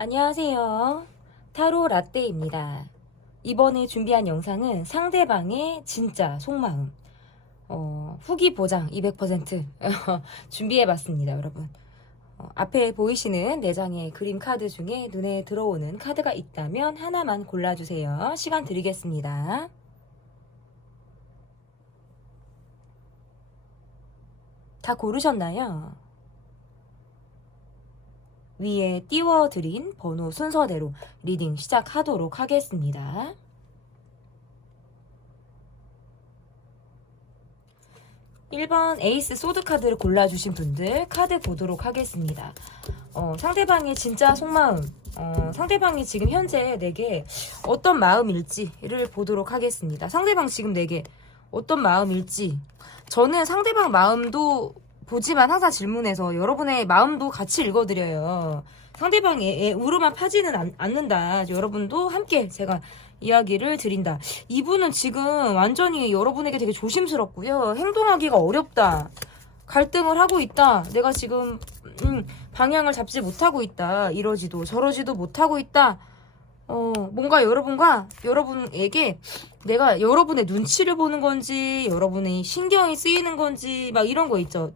안녕하세요. 타로 라떼입니다. 이번에 준비한 영상은 상대방의 진짜 속마음, 후기 보장 200% 준비해봤습니다, 여러분. 앞에 보이시는 4장의 그림 카드 중에 눈에 들어오는 카드가 있다면 하나만 골라주세요. 시간 드리겠습니다. 다 고르셨나요? 위에 띄워드린 번호 순서대로 리딩 시작하도록 하겠습니다. 1번 에이스 소드 카드를 골라주신 분들 카드 보도록 하겠습니다. 상대방의 진짜 속마음, 상대방이 지금 현재 내게 어떤 마음일지를 보도록 하겠습니다. 상대방 지금 내게 어떤 마음일지, 저는 상대방 마음도 보지만 항상 질문해서 여러분의 마음도 같이 읽어드려요. 상대방의 우로만 파지는 않는다. 여러분도 함께 제가 이야기를 드린다. 이분은 지금 완전히 여러분에게 되게 조심스럽고요. 행동하기가 어렵다. 갈등을 하고 있다. 내가 지금 방향을 잡지 못하고 있다. 이러지도 저러지도 못하고 있다. 뭔가 여러분에게 내가 여러분의 눈치를 보는 건지, 여러분의 신경이 쓰이는 건지, 막 이런 거 있죠.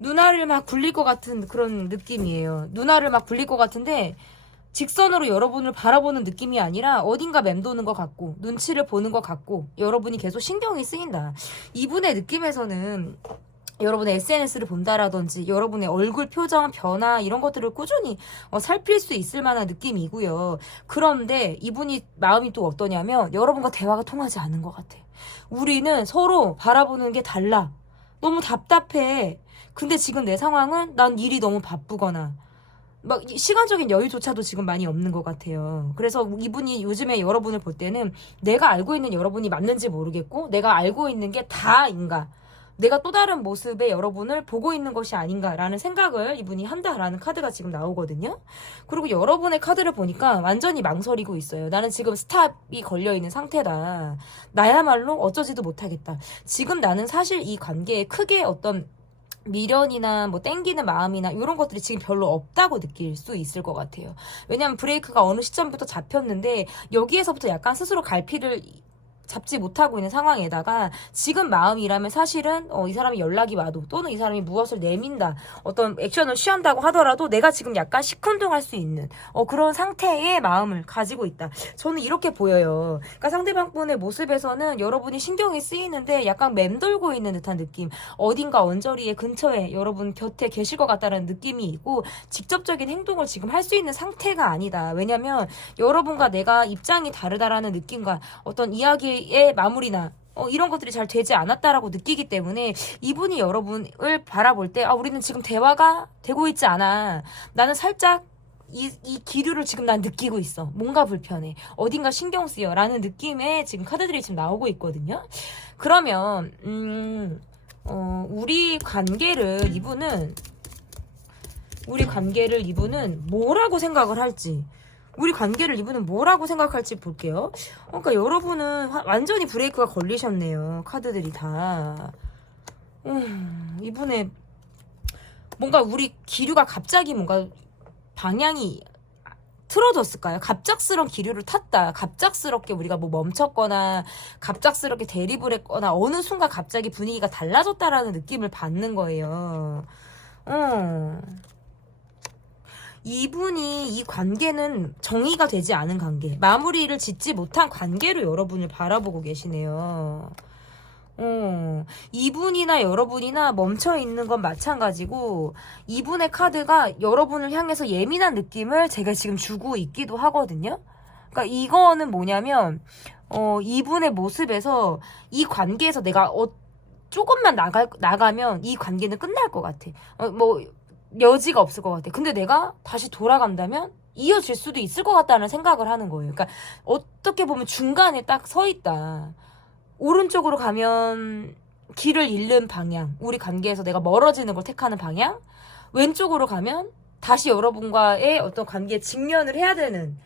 눈알을 막 굴릴 것 같은 그런 느낌이에요. 눈알을 막 굴릴 것 같은데, 직선으로 여러분을 바라보는 느낌이 아니라 어딘가 맴도는 것 같고, 눈치를 보는 것 같고, 여러분이 계속 신경이 쓰인다. 이분의 느낌에서는 여러분의 SNS를 본다라든지 여러분의 얼굴 표정 변화 이런 것들을 꾸준히 살필 수 있을 만한 느낌이고요. 그런데 이분이 마음이 또 어떠냐면 여러분과 대화가 통하지 않는 것 같아. 우리는 서로 바라보는 게 달라. 너무 답답해. 근데 지금 내 상황은 난 일이 너무 바쁘거나 막 시간적인 여유조차도 지금 많이 없는 것 같아요. 그래서 이분이 요즘에 여러분을 볼 때는 내가 알고 있는 여러분이 맞는지 모르겠고 내가 알고 있는 게 다인가, 내가 또 다른 모습의 여러분을 보고 있는 것이 아닌가라는 생각을 이분이 한다라는 카드가 지금 나오거든요. 그리고 여러분의 카드를 보니까 완전히 망설이고 있어요. 나는 지금 스탑이 걸려있는 상태다. 나야말로 어쩌지도 못하겠다. 지금 나는 사실 이 관계에 크게 어떤 미련이나 뭐 땡기는 마음이나 이런 것들이 지금 별로 없다고 느낄 수 있을 것 같아요. 왜냐면 브레이크가 어느 시점부터 잡혔는데 여기에서부터 약간 스스로 갈피를 잡지 못하고 있는 상황에다가 지금 마음이라면 사실은 이 사람이 연락이 와도 또는 이 사람이 무엇을 내민다, 어떤 액션을 취한다고 하더라도 내가 지금 약간 시큰둥할 수 있는 그런 상태의 마음을 가지고 있다. 저는 이렇게 보여요. 그러니까 상대방분의 모습에서는 여러분이 신경이 쓰이는데 약간 맴돌고 있는 듯한 느낌, 어딘가 언저리에 근처에 여러분 곁에 계실 것 같다는 느낌이 있고 직접적인 행동을 지금 할 수 있는 상태가 아니다. 왜냐면 여러분과 내가 입장이 다르다라는 느낌과 어떤 이야기의 마무리나 이런 것들이 잘 되지 않았다라고 느끼기 때문에 이분이 여러분을 바라볼 때 우리는 지금 대화가 되고 있지 않아. 나는 살짝 이 기류를 지금 난 느끼고 있어. 뭔가 불편해. 어딘가 신경 쓰여. 라는 느낌의 지금 카드들이 지금 나오고 있거든요. 그러면 우리 관계를 이분은 뭐라고 생각을 할지, 우리 관계를 이분은 뭐라고 생각할지 볼게요. 그러니까 여러분은 완전히 브레이크가 걸리셨네요. 카드들이 다. 이분의 뭔가 우리 기류가 갑자기 뭔가 방향이 틀어졌을까요? 갑작스러운 기류를 탔다. 갑작스럽게 우리가 뭐 멈췄거나 갑작스럽게 대립을 했거나 어느 순간 갑자기 분위기가 달라졌다라는 느낌을 받는 거예요. 이분이 이 관계는 정의가 되지 않은 관계, 마무리를 짓지 못한 관계로 여러분을 바라보고 계시네요. 이분이나 여러분이나 멈춰있는 건 마찬가지고 이분의 카드가 여러분을 향해서 예민한 느낌을 제가 지금 주고 있기도 하거든요. 그러니까 이거는 뭐냐면 이분의 모습에서 이 관계에서 내가 조금만 나가면 이 관계는 끝날 것 같아. 뭐 여지가 없을 것 같아. 근데 내가 다시 돌아간다면 이어질 수도 있을 것 같다는 생각을 하는 거예요. 그러니까 어떻게 보면 중간에 딱 서 있다. 오른쪽으로 가면 길을 잃는 방향, 우리 관계에서 내가 멀어지는 걸 택하는 방향, 왼쪽으로 가면 다시 여러분과의 어떤 관계에 직면을 해야 되는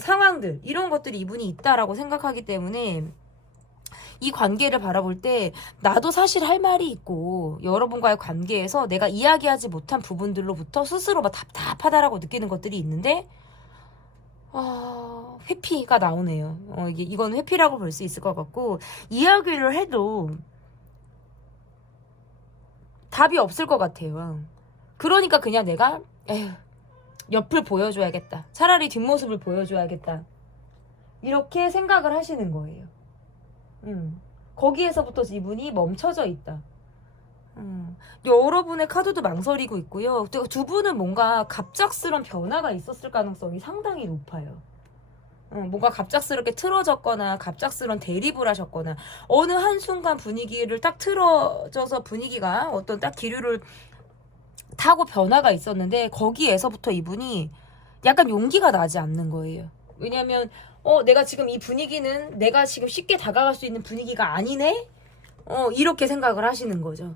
상황들, 이런 것들이 이분이 있다라고 생각하기 때문에 이 관계를 바라볼 때 나도 사실 할 말이 있고 여러분과의 관계에서 내가 이야기하지 못한 부분들로부터 스스로 막 답답하다라고 느끼는 것들이 있는데 회피가 나오네요. 이건 회피라고 볼 수 있을 것 같고 이야기를 해도 답이 없을 것 같아요. 그러니까 그냥 내가 옆을 보여줘야겠다. 차라리 뒷모습을 보여줘야겠다. 이렇게 생각을 하시는 거예요. 거기에서부터 이분이 멈춰져 있다. 여러분의 카드도 망설이고 있고요. 두 분은 뭔가 갑작스런 변화가 있었을 가능성이 상당히 높아요. 뭔가 갑작스럽게 틀어졌거나 갑작스런 대립을 하셨거나 어느 한순간 분위기를 딱 틀어져서 분위기가 어떤 딱 기류를 타고 변화가 있었는데 거기에서부터 이분이 약간 용기가 나지 않는 거예요. 왜냐면 내가 지금 이 분위기는 내가 지금 쉽게 다가갈 수 있는 분위기가 아니네? 이렇게 생각을 하시는 거죠.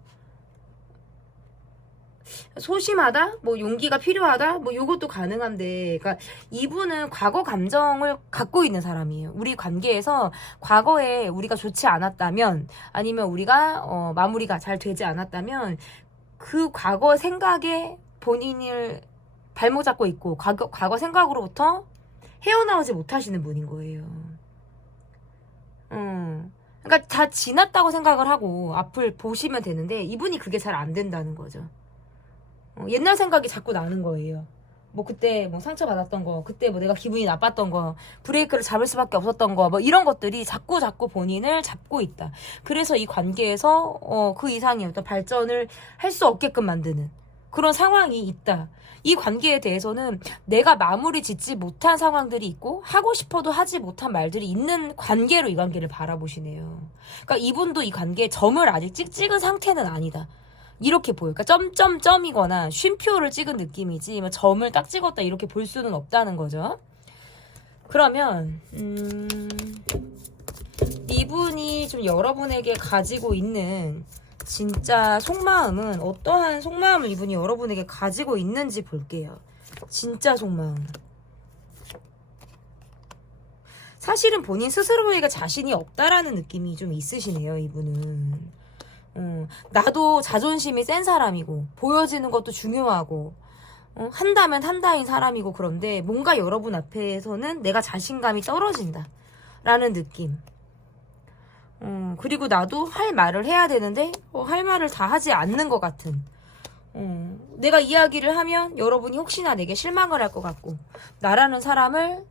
소심하다? 뭐 용기가 필요하다? 뭐 요것도 가능한데, 그러니까 이분은 과거 감정을 갖고 있는 사람이에요. 우리 관계에서 과거에 우리가 좋지 않았다면, 아니면 우리가 마무리가 잘 되지 않았다면 그 과거 생각에 본인을 발목 잡고 있고 과거 생각으로부터 헤어나오지 못하시는 분인 거예요. 그러니까 다 지났다고 생각을 하고 앞을 보시면 되는데 이분이 그게 잘 안 된다는 거죠. 옛날 생각이 자꾸 나는 거예요. 뭐 그때 뭐 상처받았던 거, 그때 뭐 내가 기분이 나빴던 거, 브레이크를 잡을 수밖에 없었던 거, 뭐 이런 것들이 자꾸 본인을 잡고 있다. 그래서 이 관계에서 그 이상의 어떤 발전을 할 수 없게끔 만드는 그런 상황이 있다. 이 관계에 대해서는 내가 마무리 짓지 못한 상황들이 있고 하고 싶어도 하지 못한 말들이 있는 관계로 이 관계를 바라보시네요. 그러니까 이분도 이 관계에 점을 아직 찍은 상태는 아니다. 이렇게 보여요. 그러니까 점점점이거나 쉼표를 찍은 느낌이지 뭐 점을 딱 찍었다 이렇게 볼 수는 없다는 거죠. 그러면 이분이 좀 여러분에게 가지고 있는 진짜 속마음은 어떠한 속마음을 이분이 여러분에게 가지고 있는지 볼게요. 진짜 속마음. 사실은 본인 스스로에게 자신이 없다라는 느낌이 좀 있으시네요, 이분은. 나도 자존심이 센 사람이고 보여지는 것도 중요하고 한다면 한다인 사람이고 그런데 뭔가 여러분 앞에서는 내가 자신감이 떨어진다 라는 느낌. 그리고 나도 할 말을 해야 되는데 할 말을 다 하지 않는 것 같은 내가 이야기를 하면 여러분이 혹시나 내게 실망을 할 것 같고 나라는 사람을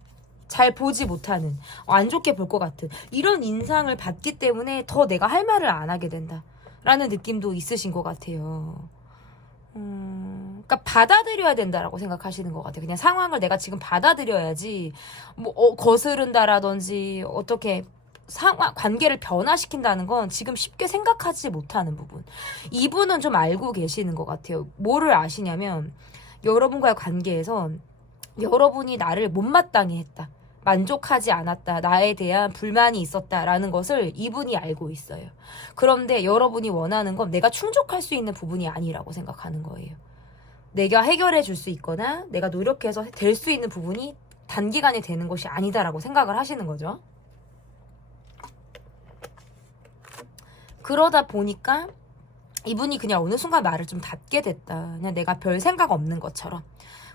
잘 보지 못하는 안 좋게 볼 것 같은 이런 인상을 받기 때문에 더 내가 할 말을 안 하게 된다 라는 느낌도 있으신 것 같아요. 그러니까 받아들여야 된다라고 생각하시는 것 같아요. 그냥 상황을 내가 지금 받아들여야지 뭐 거스른다라든지 어떻게 관계를 변화시킨다는 건 지금 쉽게 생각하지 못하는 부분. 이분은 좀 알고 계시는 것 같아요. 뭐를 아시냐면 여러분과의 관계에서 여러분이 나를 못마땅해 했다. 만족하지 않았다. 나에 대한 불만이 있었다라는 것을 이분이 알고 있어요. 그런데 여러분이 원하는 건 내가 충족할 수 있는 부분이 아니라고 생각하는 거예요. 내가 해결해 줄 수 있거나 내가 노력해서 될 수 있는 부분이 단기간에 되는 것이 아니다라고 생각을 하시는 거죠. 그러다 보니까 이분이 그냥 어느 순간 말을 좀 닫게 됐다. 그냥 내가 별 생각 없는 것처럼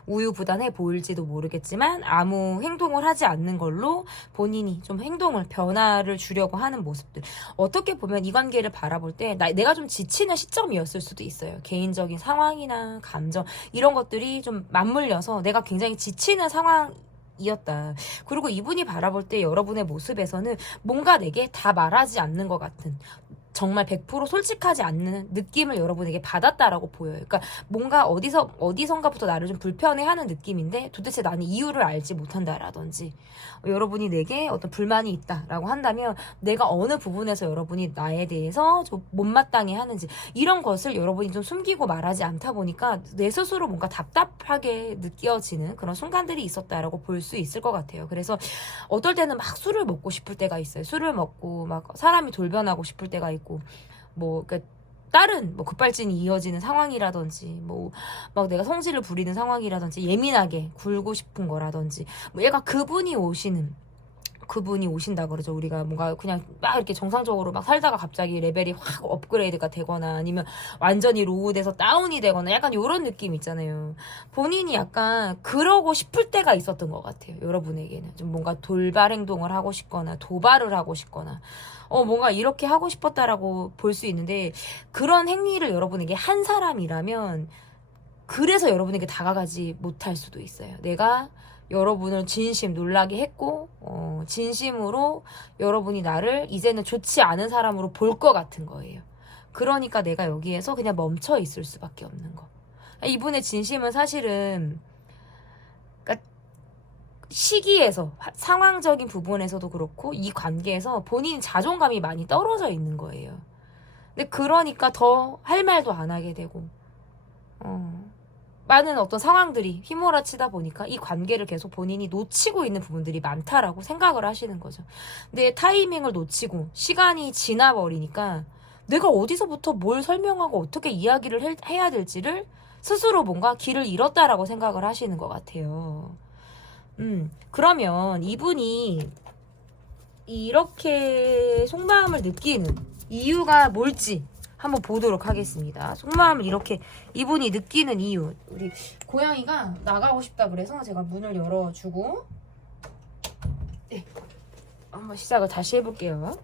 우유부단해 보일지도 모르겠지만 아무 행동을 하지 않는 걸로 본인이 좀 행동을 변화를 주려고 하는 모습들. 어떻게 보면 이 관계를 바라볼 때 내가 좀 지치는 시점이었을 수도 있어요. 개인적인 상황이나 감정 이런 것들이 좀 맞물려서 내가 굉장히 지치는 상황 이었다. 그리고 이분이 바라볼 때 여러분의 모습에서는 뭔가 내게 다 말하지 않는 것 같은 정말 100% 솔직하지 않는 느낌을 여러분에게 받았다라고 보여요. 그러니까 뭔가 어디선가부터 나를 좀 불편해하는 느낌인데 도대체 나는 이유를 알지 못한다라든지 여러분이 내게 어떤 불만이 있다라고 한다면 내가 어느 부분에서 여러분이 나에 대해서 좀 못마땅해 하는지 이런 것을 여러분이 좀 숨기고 말하지 않다 보니까 내 스스로 뭔가 답답하게 느껴지는 그런 순간들이 있었다라고 볼 수 있을 것 같아요. 그래서 어떨 때는 막 술을 먹고 싶을 때가 있어요. 술을 먹고 막 사람이 돌변하고 싶을 때가 있고 뭐 그러니까 다른 뭐 급발진이 이어지는 상황이라든지 뭐 막 내가 성질을 부리는 상황이라든지 예민하게 굴고 싶은 거라든지 뭐 얘가 그분이 오시는 그분이 오신다 그러죠. 우리가 뭔가 그냥 막 이렇게 정상적으로 막 살다가 갑자기 레벨이 확 업그레이드가 되거나 아니면 완전히 로우돼서 다운이 되거나 약간 이런 느낌 있잖아요. 본인이 약간 그러고 싶을 때가 있었던 것 같아요. 여러분에게는 좀 뭔가 돌발 행동을 하고 싶거나 도발을 하고 싶거나 뭔가 이렇게 하고 싶었다라고 볼 수 있는데, 그런 행위를 여러분에게 한 사람이라면 그래서 여러분에게 다가가지 못할 수도 있어요. 내가 여러분을 진심 놀라게 했고 진심으로 여러분이 나를 이제는 좋지 않은 사람으로 볼 것 같은 거예요. 그러니까 내가 여기에서 그냥 멈춰 있을 수밖에 없는 거. 이분의 진심은 사실은, 그러니까 시기에서 상황적인 부분에서도 그렇고 이 관계에서 본인 자존감이 많이 떨어져 있는 거예요. 근데 그러니까 더 할 말도 안 하게 되고 많은 어떤 상황들이 휘몰아치다 보니까 이 관계를 계속 본인이 놓치고 있는 부분들이 많다라고 생각을 하시는 거죠. 근데 타이밍을 놓치고 시간이 지나버리니까 내가 어디서부터 뭘 설명하고 어떻게 이야기를 해야 될지를 스스로 뭔가 길을 잃었다라고 생각을 하시는 것 같아요. 그러면 이분이 이렇게 속마음을 느끼는 이유가 뭘지 한번 보도록 하겠습니다. 속마음을 이렇게 이분이 느끼는 이유. 우리 고양이가 나가고 싶다 그래서 제가 문을 열어주고 네, 한번 시작을 다시 해볼게요.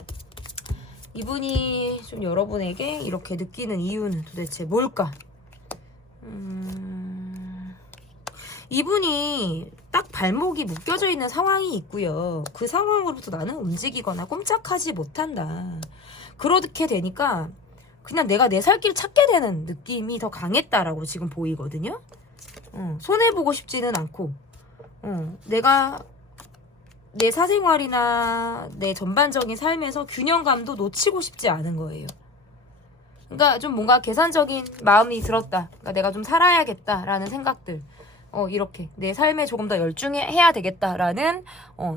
이분이 좀 여러분에게 이렇게 느끼는 이유는 도대체 뭘까? 이분이 딱 발목이 묶여져 있는 상황이 있고요. 그 상황으로부터 나는 움직이거나 꼼짝하지 못한다. 그렇게 되니까 그냥 내가 내 살 길 찾게 되는 느낌이 더 강했다라고 지금 보이거든요. 손해보고 싶지는 않고 내가 내 사생활이나 내 전반적인 삶에서 균형감도 놓치고 싶지 않은 거예요. 그러니까 좀 뭔가 계산적인 마음이 들었다. 그러니까 내가 좀 살아야겠다라는 생각들. 이렇게 내 삶에 조금 더 열중해야 되겠다라는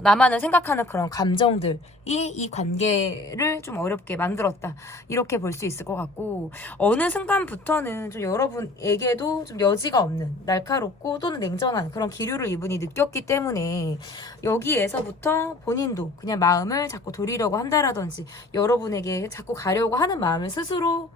나만을 생각하는 그런 감정들이 이 관계를 좀 어렵게 만들었다, 이렇게 볼 수 있을 것 같고, 어느 순간부터는 좀 여러분에게도 좀 여지가 없는 날카롭고 또는 냉정한 그런 기류를 이분이 느꼈기 때문에 여기에서부터 본인도 그냥 마음을 자꾸 돌리려고 한다라든지 여러분에게 자꾸 가려고 하는 마음을 스스로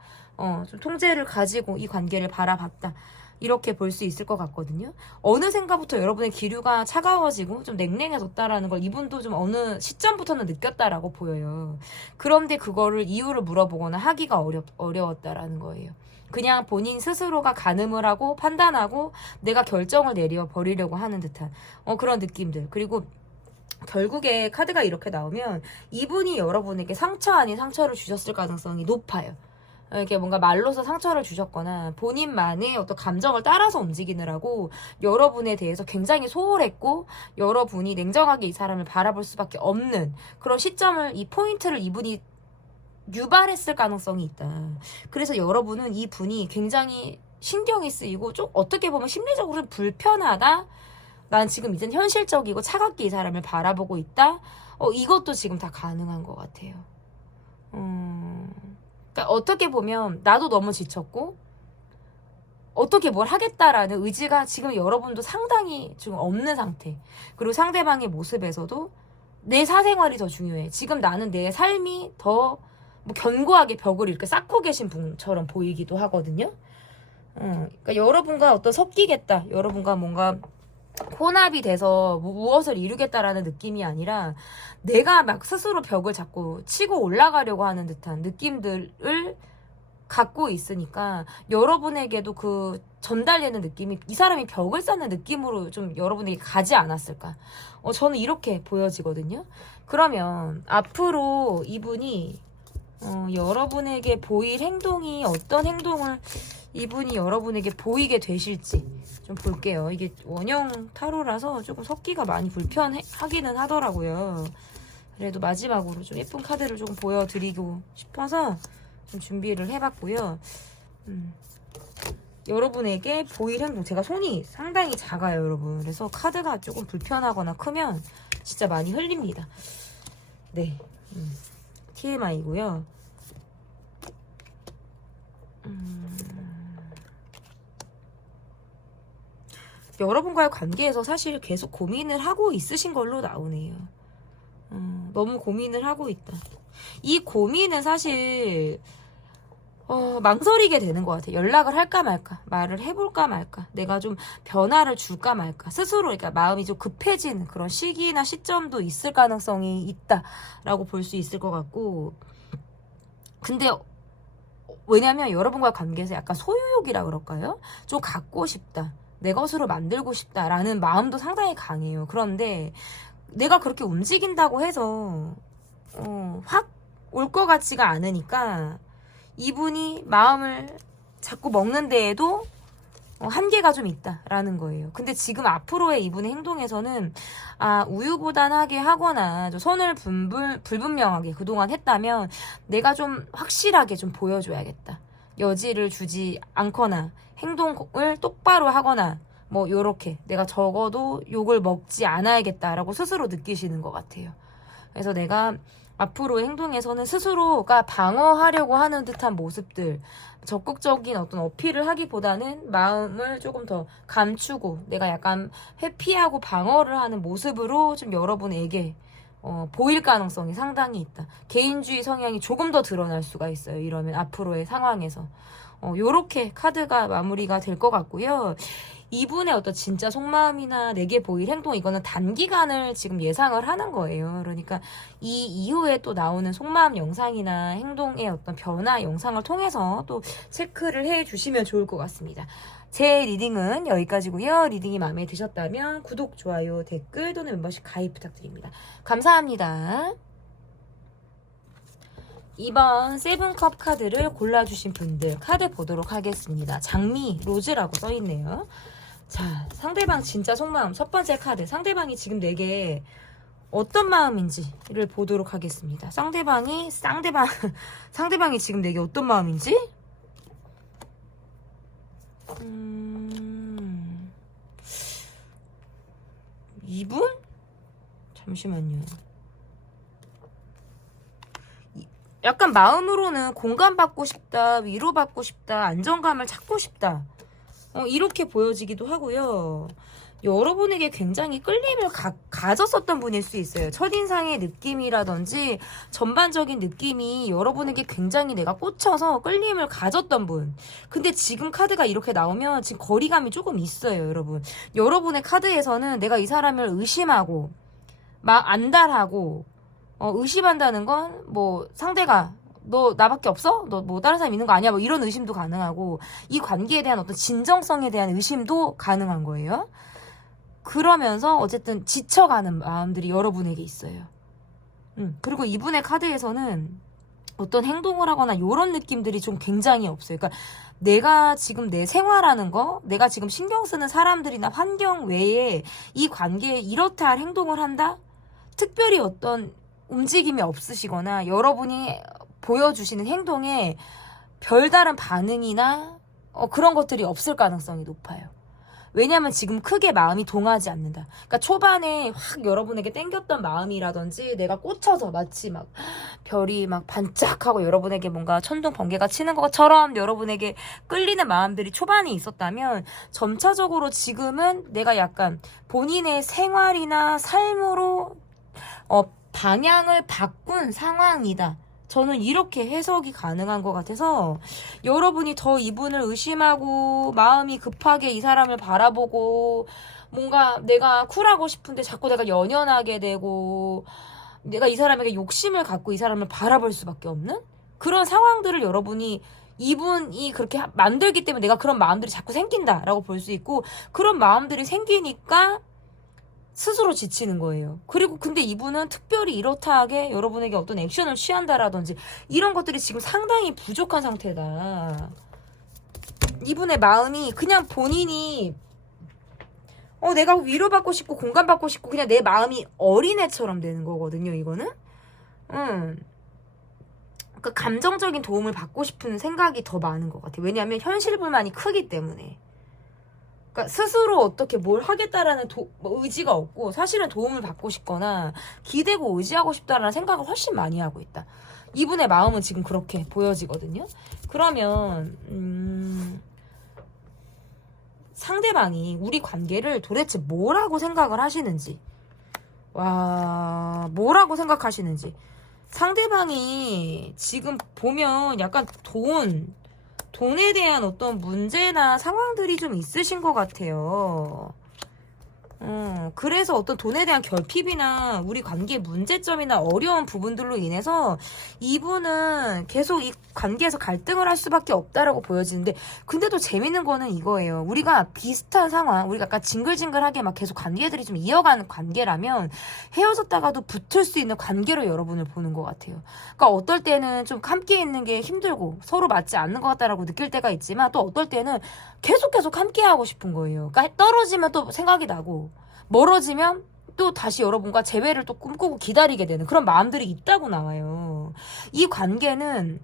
좀 통제를 가지고 이 관계를 바라봤다, 이렇게 볼 수 있을 것 같거든요. 어느샌가부터 여러분의 기류가 차가워지고 좀 냉랭해졌다라는 걸 이분도 좀 어느 시점부터는 느꼈다라고 보여요. 그런데 그거를 이유를 물어보거나 하기가 어려웠다라는 거예요. 그냥 본인 스스로가 가늠을 하고 판단하고 내가 결정을 내려버리려고 하는 듯한 그런 느낌들. 그리고 결국에 카드가 이렇게 나오면 이분이 여러분에게 상처 아닌 상처를 주셨을 가능성이 높아요. 이렇게 뭔가 말로서 상처를 주셨거나 본인만의 어떤 감정을 따라서 움직이느라고 여러분에 대해서 굉장히 소홀했고 여러분이 냉정하게 이 사람을 바라볼 수밖에 없는 그런 시점을, 이 포인트를 이분이 유발했을 가능성이 있다. 그래서 여러분은 이 분이 굉장히 신경이 쓰이고 좀 어떻게 보면 심리적으로는 불편하다, 난 지금 이젠 현실적이고 차갑게 이 사람을 바라보고 있다, 이것도 지금 다 가능한 것 같아요. 그러니까 어떻게 보면 나도 너무 지쳤고 어떻게 뭘 하겠다라는 의지가 지금 여러분도 상당히 지금 없는 상태. 그리고 상대방의 모습에서도 내 사생활이 더 중요해. 지금 나는 내 삶이 더 뭐 견고하게 벽을 이렇게 쌓고 계신 분처럼 보이기도 하거든요. 그러니까 여러분과 어떤 섞이겠다, 여러분과 뭔가 혼합이 돼서 무엇을 이루겠다라는 느낌이 아니라 내가 막 스스로 벽을 자꾸 치고 올라가려고 하는 듯한 느낌들을 갖고 있으니까 여러분에게도 그 전달되는 느낌이 이 사람이 벽을 쌓는 느낌으로 좀 여러분에게 가지 않았을까. 저는 이렇게 보여지거든요. 그러면 앞으로 이분이 여러분에게 보일 행동이 어떤 행동을 이분이 여러분에게 보이게 되실지 좀 볼게요. 이게 원형 타로라서 조금 섞기가 많이 불편하기는 하더라고요. 그래도 마지막으로 좀 예쁜 카드를 조금 보여드리고 싶어서 좀 준비를 해봤고요. 여러분에게 보일 행동, 제가 손이 상당히 작아요, 여러분. 그래서 카드가 조금 불편하거나 크면 진짜 많이 흘립니다. 네, TMI고요. 여러분과의 관계에서 사실 계속 고민을 하고 있으신 걸로 나오네요. 너무 고민을 하고 있다. 이 고민은 사실 망설이게 되는 것 같아. 연락을 할까 말까, 말을 해볼까 말까, 내가 좀 변화를 줄까 말까, 스스로 그러니까 마음이 좀 급해지는 그런 시기나 시점도 있을 가능성이 있다라고 볼 수 있을 것 같고, 근데 왜냐면 여러분과 관계에서 약간 소유욕이라 그럴까요? 좀 갖고 싶다, 내 것으로 만들고 싶다라는 마음도 상당히 강해요. 그런데 내가 그렇게 움직인다고 해서 확 올 것 같지가 않으니까 이분이 마음을 자꾸 먹는 데에도 한계가 좀 있다라는 거예요. 근데 지금 앞으로의 이분의 행동에서는 우유부단하게 하거나 좀 선을 불분명하게 그동안 했다면 내가 좀 확실하게 좀 보여줘야겠다. 여지를 주지 않거나 행동을 똑바로 하거나 뭐 요렇게 내가 적어도 욕을 먹지 않아야겠다라고 스스로 느끼시는 것 같아요. 그래서 내가 앞으로의 행동에서는 스스로가 방어하려고 하는 듯한 모습들, 적극적인 어떤 어필을 하기보다는 마음을 조금 더 감추고 내가 약간 회피하고 방어를 하는 모습으로 좀 여러분에게 보일 가능성이 상당히 있다. 개인주의 성향이 조금 더 드러날 수가 있어요. 이러면 앞으로의 상황에서. 요렇게 카드가 마무리가 될 것 같고요. 이분의 어떤 진짜 속마음이나 내게 보일 행동, 이거는 단기간을 지금 예상을 하는 거예요. 그러니까 이 이후에 또 나오는 속마음 영상이나 행동의 어떤 변화 영상을 통해서 또 체크를 해 주시면 좋을 것 같습니다. 제 리딩은 여기까지고요. 리딩이 마음에 드셨다면 구독, 좋아요, 댓글 또는 멤버십 가입 부탁드립니다. 감사합니다. 이번 세븐컵 카드를 골라주신 분들 카드 보도록 하겠습니다. 장미, 로즈라고 써있네요. 자, 상대방 진짜 속마음 첫 번째 카드, 상대방이 지금 내게 어떤 마음인지를 보도록 하겠습니다. 상대방이 지금 내게 어떤 마음인지? 이분? 잠시만요. 약간 마음으로는 공감받고 싶다, 위로받고 싶다, 안정감을 찾고 싶다, 이렇게 보여지기도 하고요. 여러분에게 굉장히 끌림을 가졌었던 분일 수 있어요. 첫인상의 느낌이라든지 전반적인 느낌이 여러분에게 굉장히 내가 꽂혀서 끌림을 가졌던 분. 근데 지금 카드가 이렇게 나오면 지금 거리감이 조금 있어요, 여러분. 여러분의 카드에서는 내가 이 사람을 의심하고 막 안달하고 의심한다는 건 뭐 상대가 너 나밖에 없어? 너 뭐 다른 사람 있는 거 아니야? 뭐 이런 의심도 가능하고 이 관계에 대한 어떤 진정성에 대한 의심도 가능한 거예요. 그러면서 어쨌든 지쳐가는 마음들이 여러분에게 있어요. 그리고 이분의 카드에서는 어떤 행동을 하거나 이런 느낌들이 좀 굉장히 없어요. 그러니까 내가 지금 내 생활하는 거, 내가 지금 신경 쓰는 사람들이나 환경 외에 이 관계에 이렇다 할 행동을 한다? 특별히 어떤 움직임이 없으시거나 여러분이 보여주시는 행동에 별다른 반응이나 그런 것들이 없을 가능성이 높아요. 왜냐면 지금 크게 마음이 동하지 않는다. 그러니까 초반에 확 여러분에게 땡겼던 마음이라든지 내가 꽂혀서 마치 막 별이 막 반짝하고 여러분에게 뭔가 천둥 번개가 치는 것처럼 여러분에게 끌리는 마음들이 초반에 있었다면 점차적으로 지금은 내가 약간 본인의 생활이나 삶으로 방향을 바꾼 상황이다. 저는 이렇게 해석이 가능한 것 같아서 여러분이 더 이분을 의심하고 마음이 급하게 이 사람을 바라보고 뭔가 내가 쿨하고 싶은데 자꾸 내가 연연하게 되고 내가 이 사람에게 욕심을 갖고 이 사람을 바라볼 수밖에 없는 그런 상황들을 여러분이 이분이 그렇게 만들기 때문에 내가 그런 마음들이 자꾸 생긴다라고 볼 수 있고 그런 마음들이 생기니까 스스로 지치는 거예요. 그리고 근데 이분은 특별히 이렇다 하게 여러분에게 어떤 액션을 취한다라든지 이런 것들이 지금 상당히 부족한 상태다. 이분의 마음이 그냥 본인이 내가 위로받고 싶고 공감받고 싶고 그냥 내 마음이 어린애처럼 되는 거거든요. 이거는 그 감정적인 도움을 받고 싶은 생각이 더 많은 것 같아요. 왜냐하면 현실 불만이 크기 때문에. 그러니까 스스로 어떻게 뭘 하겠다라는 의지가 없고 사실은 도움을 받고 싶거나 기대고 의지하고 싶다라는 생각을 훨씬 많이 하고 있다. 이분의 마음은 지금 그렇게 보여지거든요. 그러면 상대방이 우리 관계를 도대체 뭐라고 생각을 하시는지 와, 뭐라고 생각하시는지. 상대방이 지금 보면 약간 돈에 대한 어떤 문제나 상황들이 좀 있으신 것 같아요. 그래서 어떤 돈에 대한 결핍이나 우리 관계의 문제점이나 어려운 부분들로 인해서 이분은 계속 이 관계에서 갈등을 할 수밖에 없다라고 보여지는데, 근데 또 재밌는 거는 이거예요. 우리가 비슷한 상황, 우리가 약간 징글징글하게 막 계속 관계들이 좀 이어가는 관계라면 헤어졌다가도 붙을 수 있는 관계로 여러분을 보는 것 같아요. 그러니까 어떨 때는 좀 함께 있는 게 힘들고 서로 맞지 않는 것 같다라고 느낄 때가 있지만, 또 어떨 때는 계속 함께 하고 싶은 거예요. 그러니까 떨어지면 또 생각이 나고 멀어지면 또 다시 여러분과 재회를 또 꿈꾸고 기다리게 되는 그런 마음들이 있다고 나와요. 이 관계는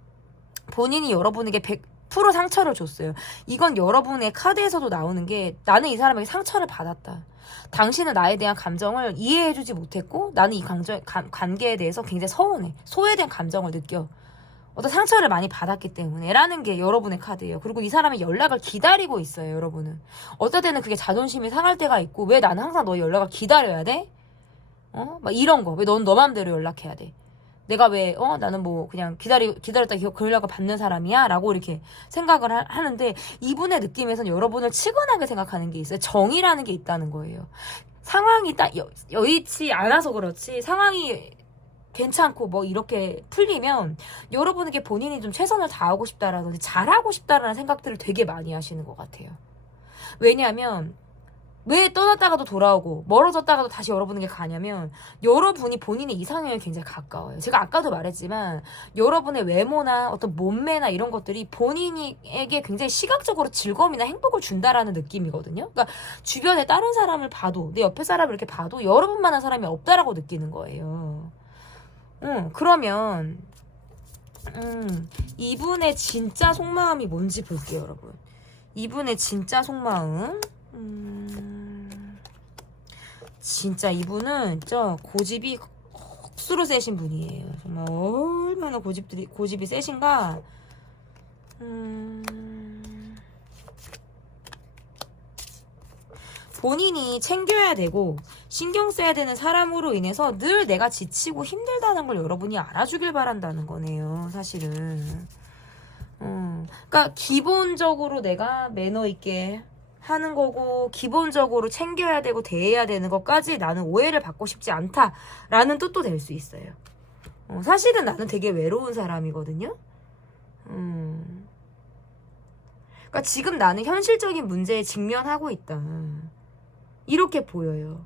본인이 여러분에게 100% 상처를 줬어요. 이건 여러분의 카드에서도 나오는 게, 나는 이 사람에게 상처를 받았다. 당신은 나에 대한 감정을 이해해주지 못했고 나는 이 관계에 대해서 굉장히 서운해. 소외된 감정을 느껴. 어떤 상처를 많이 받았기 때문에 라는 게 여러분의 카드예요. 그리고 이 사람이 연락을 기다리고 있어요. 여러분은 어떨 때는 그게 자존심이 상할 때가 있고, 왜 나는 항상 너의 연락을 기다려야 돼? 막 이런 거. 왜 넌 너 맘대로 연락해야 돼? 내가 왜 나는 뭐 그냥 기다렸다 그 연락을 받는 사람이야? 라고 이렇게 생각을 하는데, 이분의 느낌에서는 여러분을 치근하게 생각하는 게 있어요. 정이라는 게 있다는 거예요. 상황이 딱 여의치 않아서 그렇지, 상황이 괜찮고 뭐 이렇게 풀리면 여러분에게 본인이 좀 최선을 다하고 싶다라든지 잘하고 싶다라는 생각들을 되게 많이 하시는 것 같아요. 왜냐하면 왜 떠났다가도 돌아오고 멀어졌다가도 다시 여러분에게 가냐면, 여러분이 본인의 이상형에 굉장히 가까워요. 제가 아까도 말했지만 여러분의 외모나 어떤 몸매나 이런 것들이 본인에게 굉장히 시각적으로 즐거움이나 행복을 준다라는 느낌이거든요. 그러니까 주변에 다른 사람을 봐도, 내 옆에 사람을 이렇게 봐도 여러분만한 사람이 없다라고 느끼는 거예요. 그러면 이분의 진짜 속마음이 뭔지 볼게요, 여러분. 이분의 진짜 속마음. 진짜 이분은 진짜 고집이 억수로 세신 분이에요. 정말 얼마나 고집이 세신가. 본인이 챙겨야 되고 신경 써야 되는 사람으로 인해서 늘 내가 지치고 힘들다는 걸 여러분이 알아주길 바란다는 거네요, 사실은. 그러니까 기본적으로 내가 매너 있게 하는 거고, 기본적으로 챙겨야 되고 대해야 되는 것까지 나는 오해를 받고 싶지 않다라는 뜻도 될 수 있어요. 사실은 나는 되게 외로운 사람이거든요. 그러니까 지금 나는 현실적인 문제에 직면하고 있다, 이렇게 보여요.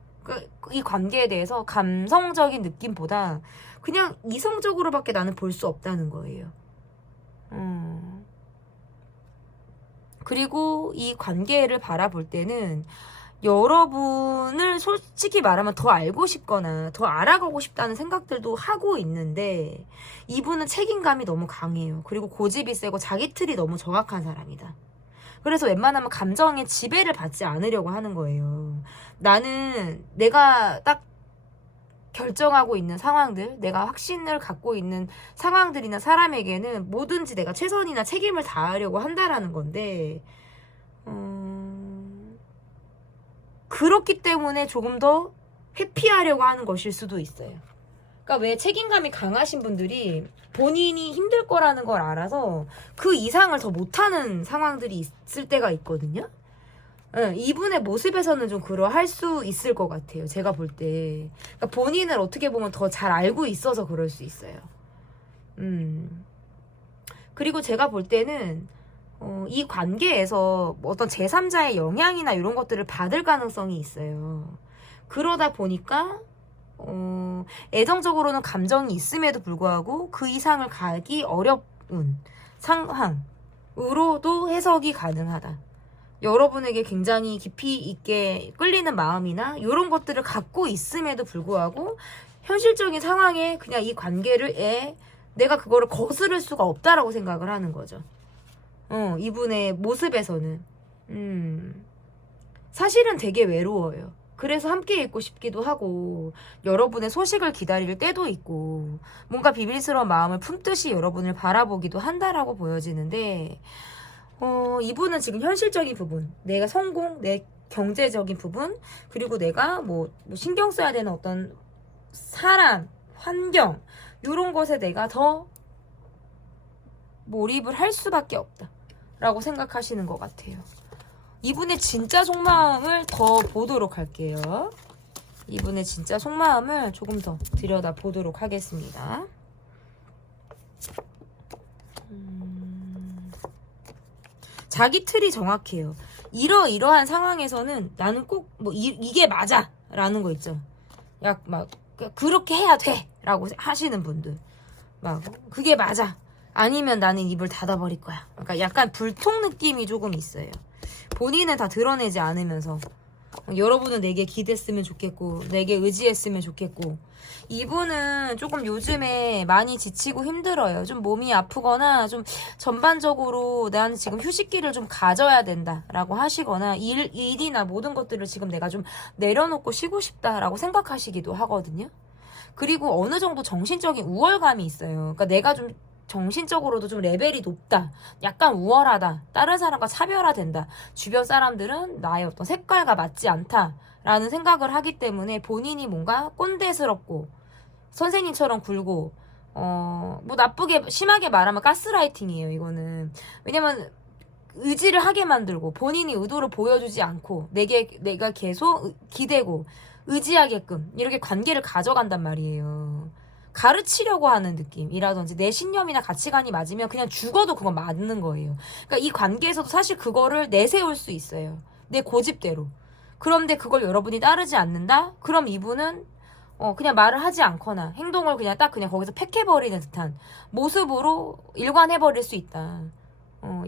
이 관계에 대해서 감성적인 느낌보다 그냥 이성적으로밖에 나는 볼 수 없다는 거예요. 그리고 이 관계를 바라볼 때는 여러분을 솔직히 말하면 더 알고 싶거나 더 알아가고 싶다는 생각들도 하고 있는데, 이분은 책임감이 너무 강해요. 그리고 고집이 세고 자기 틀이 너무 정확한 사람이다. 그래서 웬만하면 감정에 지배를 받지 않으려고 하는 거예요. 나는 내가 딱 결정하고 있는 상황들, 내가 확신을 갖고 있는 상황들이나 사람에게는 뭐든지 내가 최선이나 책임을 다하려고 한다라는 건데, 그렇기 때문에 조금 더 회피하려고 하는 것일 수도 있어요. 그러니까 왜 책임감이 강하신 분들이 본인이 힘들 거라는 걸 알아서 그 이상을 더 못하는 상황들이 있을 때가 있거든요. 이분의 모습에서는 좀 그러할 수 있을 것 같아요, 제가 볼 때. 그러니까 본인을 어떻게 보면 더 잘 알고 있어서 그럴 수 있어요. 그리고 제가 볼 때는 이 관계에서 어떤 제3자의 영향이나 이런 것들을 받을 가능성이 있어요. 그러다 보니까 애정적으로는 감정이 있음에도 불구하고 그 이상을 가기 어려운 상황으로도 해석이 가능하다. 여러분에게 굉장히 깊이 있게 끌리는 마음이나 이런 것들을 갖고 있음에도 불구하고 현실적인 상황에 그냥 이 관계를 내가 그거를 거스를 수가 없다라고 생각을 하는 거죠. 이분의 모습에서는 사실은 되게 외로워요. 그래서 함께 있고 싶기도 하고 여러분의 소식을 기다릴 때도 있고 뭔가 비밀스러운 마음을 품듯이 여러분을 바라보기도 한다라고 보여지는데, 이분은 지금 현실적인 부분, 내가 성공, 내 경제적인 부분, 그리고 내가 뭐 신경 써야 되는 어떤 사람, 환경 이런 것에 내가 더 몰입을 할 수밖에 없다 라고 생각하시는 것 같아요. 이분의 진짜 속마음을 더 보도록 할게요. 이분의 진짜 속마음을 조금 더 들여다보도록 하겠습니다. 자기 틀이 정확해요. 이러이러한 상황에서는 나는 꼭 뭐 이게 맞아 라는 거 있죠. 막 그렇게 해야 돼 라고 하시는 분들, 막 그게 맞아, 아니면 나는 입을 닫아버릴 거야. 그러니까 약간 불통 느낌이 조금 있어요. 본인은 다 드러내지 않으면서 여러분은 내게 기댔으면 좋겠고 내게 의지했으면 좋겠고. 이분은 조금 요즘에 많이 지치고 힘들어요. 좀 몸이 아프거나 좀 전반적으로 나는 지금 휴식기를 좀 가져야 된다라고 하시거나 일이나 모든 것들을 지금 내가 좀 내려놓고 쉬고 싶다라고 생각하시기도 하거든요. 그리고 어느 정도 정신적인 우월감이 있어요. 그러니까 내가 좀 정신적으로도 좀 레벨이 높다, 약간 우월하다, 다른 사람과 차별화된다, 주변 사람들은 나의 어떤 색깔과 맞지 않다라는 생각을 하기 때문에 본인이 뭔가 꼰대스럽고 선생님처럼 굴고 뭐 나쁘게 심하게 말하면 가스라이팅이에요. 이거는 왜냐면 의지를 하게 만들고 본인이 의도를 보여주지 않고 내가 계속 기대고 의지하게끔 이렇게 관계를 가져간단 말이에요. 가르치려고 하는 느낌이라든지 내 신념이나 가치관이 맞으면 그냥 죽어도 그건 맞는 거예요. 그러니까 이 관계에서도 사실 그거를 내세울 수 있어요. 내 고집대로. 그런데 그걸 여러분이 따르지 않는다? 그럼 이분은 그냥 말을 하지 않거나 행동을 그냥 거기서 팩해버리는 듯한 모습으로 일관해버릴 수 있다.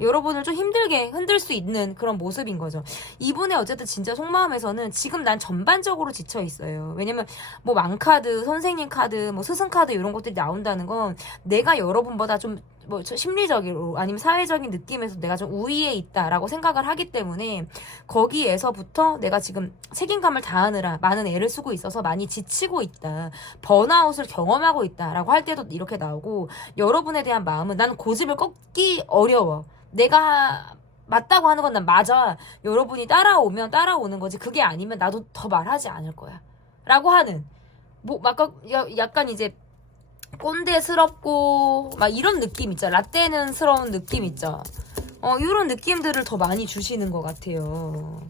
여러분을 좀 힘들게 흔들 수 있는 그런 모습인 거죠. 이분의 어쨌든 진짜 속마음에서는 지금 난 전반적으로 지쳐 있어요. 왜냐면 뭐 왕카드, 선생님 카드, 뭐 스승 카드 이런 것들이 나온다는 건 내가 여러분보다 좀 뭐 심리적으로 아니면 사회적인 느낌에서 내가 좀 우위에 있다라고 생각을 하기 때문에 거기에서부터 내가 지금 책임감을 다하느라 많은 애를 쓰고 있어서 많이 지치고 있다, 번아웃을 경험하고 있다라고 할 때도 이렇게 나오고, 여러분에 대한 마음은 나는 고집을 꺾기 어려워, 내가 맞다고 하는 건 난 맞아, 여러분이 따라오면 따라오는 거지 그게 아니면 나도 더 말하지 않을 거야 라고 하는, 뭐 약간 이제 꼰대스럽고 막 이런 느낌 있죠. 라떼는스러운 느낌 있죠. 이런 느낌들을 더 많이 주시는 것 같아요.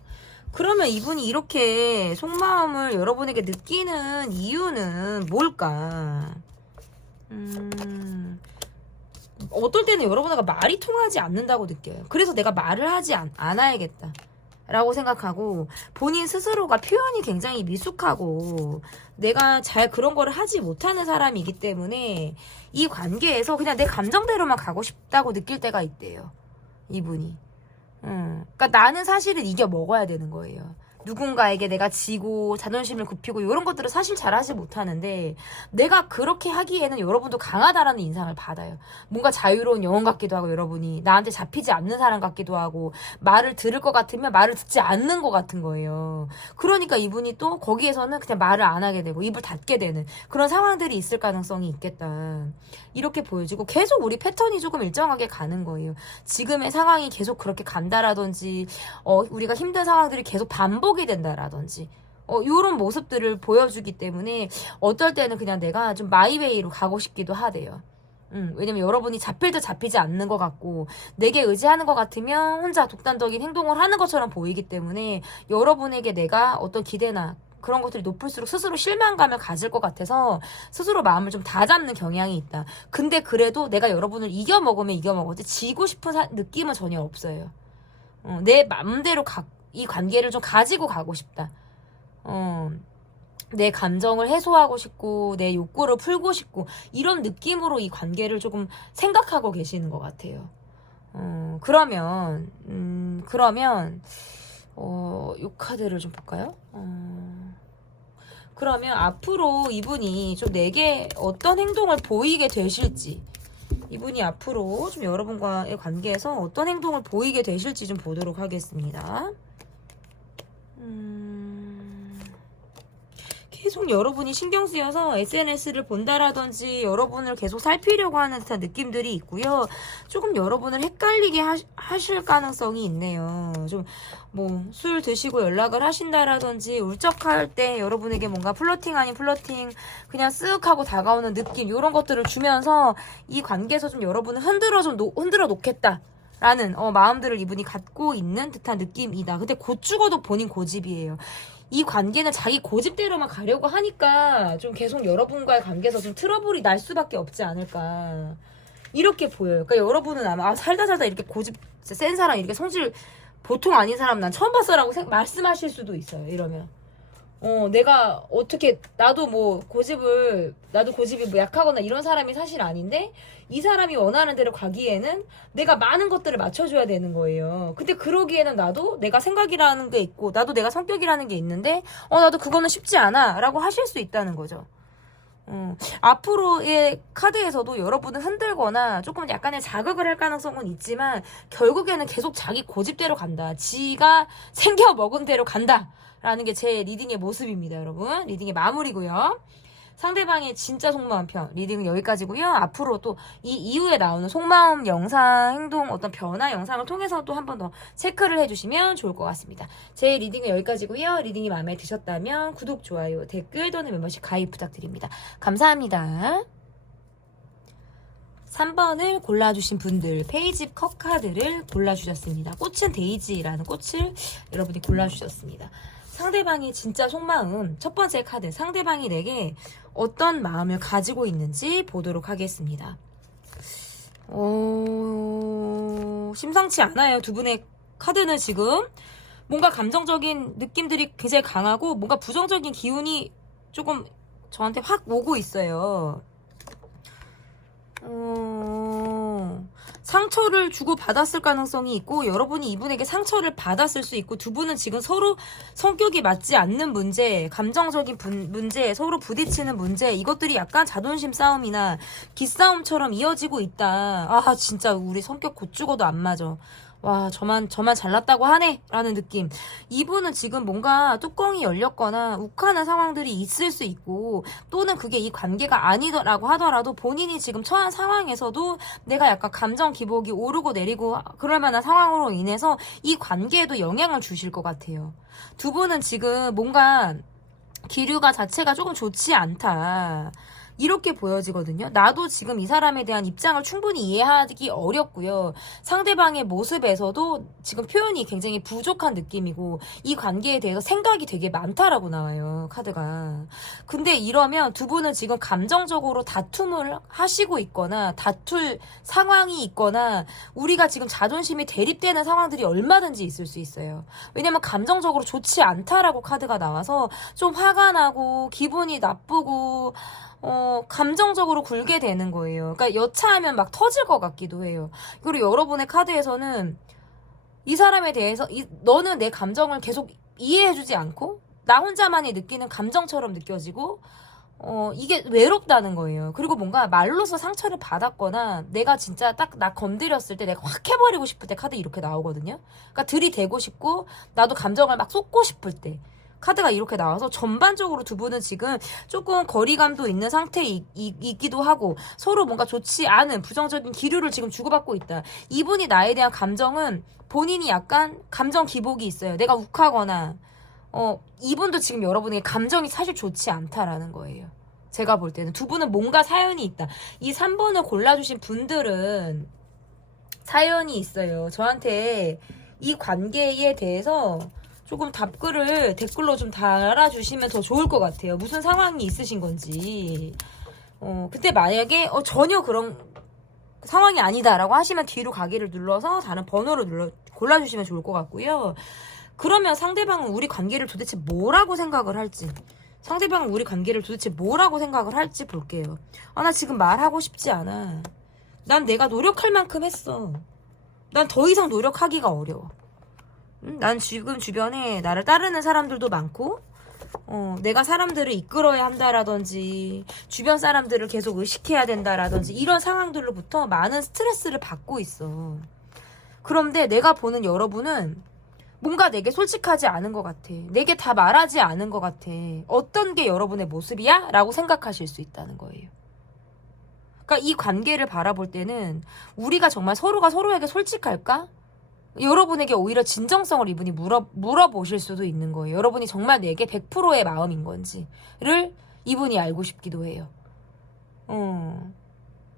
그러면 이분이 이렇게 속마음을 여러분에게 느끼는 이유는 뭘까? 어떨 때는 여러분과 말이 통하지 않는다고 느껴요. 그래서 내가 말을 하지 않아야겠다 라고 생각하고, 본인 스스로가 표현이 굉장히 미숙하고 내가 잘 그런 거를 하지 못하는 사람이기 때문에 이 관계에서 그냥 내 감정대로만 가고 싶다고 느낄 때가 있대요, 이분이. 그러니까 나는 사실은 이겨 먹어야 되는 거예요. 누군가에게 내가 지고 자존심을 굽히고 이런 것들을 사실 잘하지 못하는데 내가 그렇게 하기에는 여러분도 강하다라는 인상을 받아요. 뭔가 자유로운 영혼 같기도 하고, 여러분이 나한테 잡히지 않는 사람 같기도 하고, 말을 들을 것 같으면 말을 듣지 않는 것 같은 거예요. 그러니까 이분이 또 거기에서는 그냥 말을 안 하게 되고 입을 닫게 되는 그런 상황들이 있을 가능성이 있겠다, 이렇게 보여지고, 계속 우리 패턴이 조금 일정하게 가는 거예요. 지금의 상황이 계속 그렇게 간다라든지 우리가 힘든 상황들이 계속 반복이 된다라든지 이런 모습들을 보여주기 때문에 어떨 때는 그냥 내가 좀 마이웨이로 가고 싶기도 하대요. 왜냐면 여러분이 잡힐 듯 잡히지 않는 것 같고 내게 의지하는 것 같으면 혼자 독단적인 행동을 하는 것처럼 보이기 때문에 여러분에게 내가 어떤 기대나 그런 것들이 높을수록 스스로 실망감을 가질 것 같아서 스스로 마음을 좀 다잡는 경향이 있다. 근데 그래도 내가 여러분을 이겨먹으면 이겨먹었지 지고 싶은 느낌은 전혀 없어요. 내 맘대로 이 관계를 좀 가지고 가고 싶다. 내 감정을 해소하고 싶고 내 욕구를 풀고 싶고 이런 느낌으로 이 관계를 조금 생각하고 계시는 것 같아요. 그러면 요 카드를 좀 볼까요? 그러면 앞으로 이분이 좀 내게 어떤 행동을 보이게 되실지, 이분이 앞으로 좀 여러분과의 관계에서 어떤 행동을 보이게 되실지 좀 보도록 하겠습니다. 계속 여러분이 신경 쓰여서 SNS를 본다라든지 여러분을 계속 살피려고 하는 듯한 느낌들이 있고요. 조금 여러분을 헷갈리게 하실 가능성이 있네요. 좀 뭐 술 드시고 연락을 하신다라든지 울적할 때 여러분에게 뭔가 플러팅 아닌 플러팅 그냥 쓱 하고 다가오는 느낌 이런 것들을 주면서 이 관계에서 좀 여러분을 흔들어 놓겠다. 라는 마음들을 이분이 갖고 있는 듯한 느낌이다. 근데 곧 죽어도 본인 고집이에요. 이 관계는 자기 고집대로만 가려고 하니까 좀 계속 여러분과의 관계에서 좀 트러블이 날 수밖에 없지 않을까. 이렇게 보여요. 그러니까 여러분은 아마 살다 이렇게 고집 센 사람, 이렇게 성질 보통 아닌 사람 난 처음 봤어라고 말씀하실 수도 있어요. 이러면. 내가 어떻게, 나도 고집이 뭐 약하거나 이런 사람이 사실 아닌데, 이 사람이 원하는 대로 가기에는 내가 많은 것들을 맞춰줘야 되는 거예요. 근데 그러기에는 나도 내가 생각이라는 게 있고, 나도 내가 성격이라는 게 있는데, 나도 그거는 쉽지 않아. 라고 하실 수 있다는 거죠. 앞으로의 카드에서도 여러분을 흔들거나 조금 약간의 자극을 할 가능성은 있지만, 결국에는 계속 자기 고집대로 간다. 지가 생겨 먹은 대로 간다. 라는 게 제 리딩의 모습입니다, 여러분. 리딩의 마무리고요. 상대방의 진짜 속마음 편 리딩은 여기까지고요. 앞으로 또 이 이후에 나오는 속마음 영상, 행동, 어떤 변화 영상을 통해서 또 한 번 더 체크를 해주시면 좋을 것 같습니다. 제 리딩은 여기까지고요. 리딩이 마음에 드셨다면 구독, 좋아요, 댓글 또는 멤버십 가입 부탁드립니다. 감사합니다. 3번을 골라주신 분들 페이지 컵 카드를 골라주셨습니다. 꽃은 데이지라는 꽃을 여러분이 골라주셨습니다. 상대방의 진짜 속마음, 첫 번째 카드, 상대방이 내게 어떤 마음을 가지고 있는지 보도록 하겠습니다. 심상치 않아요. 두 분의 카드는 지금 뭔가 감정적인 느낌들이 굉장히 강하고 뭔가 부정적인 기운이 조금 저한테 확 오고 있어요. 상처를 주고받았을 가능성이 있고 여러분이 이분에게 상처를 받았을 수 있고 두 분은 지금 서로 성격이 맞지 않는 문제, 감정적인 문제, 서로 부딪히는 문제 이것들이 약간 자존심 싸움이나 기싸움처럼 이어지고 있다. 아 진짜 우리 성격 곧 죽어도 안 맞아. 와 저만 잘났다고 하네 라는 느낌. 이분은 지금 뭔가 뚜껑이 열렸거나 욱하는 상황들이 있을 수 있고 또는 그게 이 관계가 아니더라고 하더라도 본인이 지금 처한 상황에서도 내가 약간 감정 기복이 오르고 내리고 그럴 만한 상황으로 인해서 이 관계에도 영향을 주실 것 같아요. 두 분은 지금 뭔가 기류가 자체가 조금 좋지 않다. 이렇게 보여지거든요. 나도 지금 이 사람에 대한 입장을 충분히 이해하기 어렵고요. 상대방의 모습에서도 지금 표현이 굉장히 부족한 느낌이고 이 관계에 대해서 생각이 되게 많다라고 나와요. 카드가. 근데 이러면 두 분은 지금 감정적으로 다툼을 하시고 있거나 다툴 상황이 있거나 우리가 지금 자존심이 대립되는 상황들이 얼마든지 있을 수 있어요. 왜냐면 감정적으로 좋지 않다라고 카드가 나와서 좀 화가 나고 기분이 나쁘고 감정적으로 굴게 되는 거예요. 그러니까 여차하면 막 터질 것 같기도 해요. 그리고 여러분의 카드에서는 이 사람에 대해서 너는 내 감정을 계속 이해해주지 않고 나 혼자만이 느끼는 감정처럼 느껴지고 이게 외롭다는 거예요. 그리고 뭔가 말로서 상처를 받았거나 내가 진짜 딱 나 건드렸을 때 내가 확 해버리고 싶을 때 카드 이렇게 나오거든요. 그러니까 들이대고 싶고 나도 감정을 막 쏟고 싶을 때 카드가 이렇게 나와서 전반적으로 두 분은 지금 조금 거리감도 있는 상태이기도 하고 서로 뭔가 좋지 않은 부정적인 기류를 지금 주고받고 있다. 이분이 나에 대한 감정은 본인이 약간 감정 기복이 있어요. 내가 욱하거나 이분도 지금 여러분에게 감정이 사실 좋지 않다라는 거예요. 제가 볼 때는 두 분은 뭔가 사연이 있다. 이 3번을 골라주신 분들은 사연이 있어요. 저한테 이 관계에 대해서 조금 답글을 댓글로 좀 달아주시면 더 좋을 것 같아요. 무슨 상황이 있으신 건지. 그때 만약에 전혀 그런 상황이 아니다라고 하시면 뒤로 가기를 눌러서 다른 번호를 골라주시면 좋을 것 같고요. 그러면 상대방은 우리 관계를 도대체 뭐라고 생각을 할지. 상대방은 우리 관계를 도대체 뭐라고 생각을 할지 볼게요. 나 지금 말하고 싶지 않아. 난 내가 노력할 만큼 했어. 난 더 이상 노력하기가 어려워. 난 지금 주변에 나를 따르는 사람들도 많고 내가 사람들을 이끌어야 한다라든지 주변 사람들을 계속 의식해야 된다라든지 이런 상황들로부터 많은 스트레스를 받고 있어. 그런데 내가 보는 여러분은 뭔가 내게 솔직하지 않은 것 같아. 내게 다 말하지 않은 것 같아. 어떤 게 여러분의 모습이야? 라고 생각하실 수 있다는 거예요. 그러니까 이 관계를 바라볼 때는 우리가 정말 서로가 서로에게 솔직할까? 여러분에게 오히려 진정성을 이분이 물어보실 수도 있는 거예요. 여러분이 정말 내게 100%의 마음인 건지를 이분이 알고 싶기도 해요.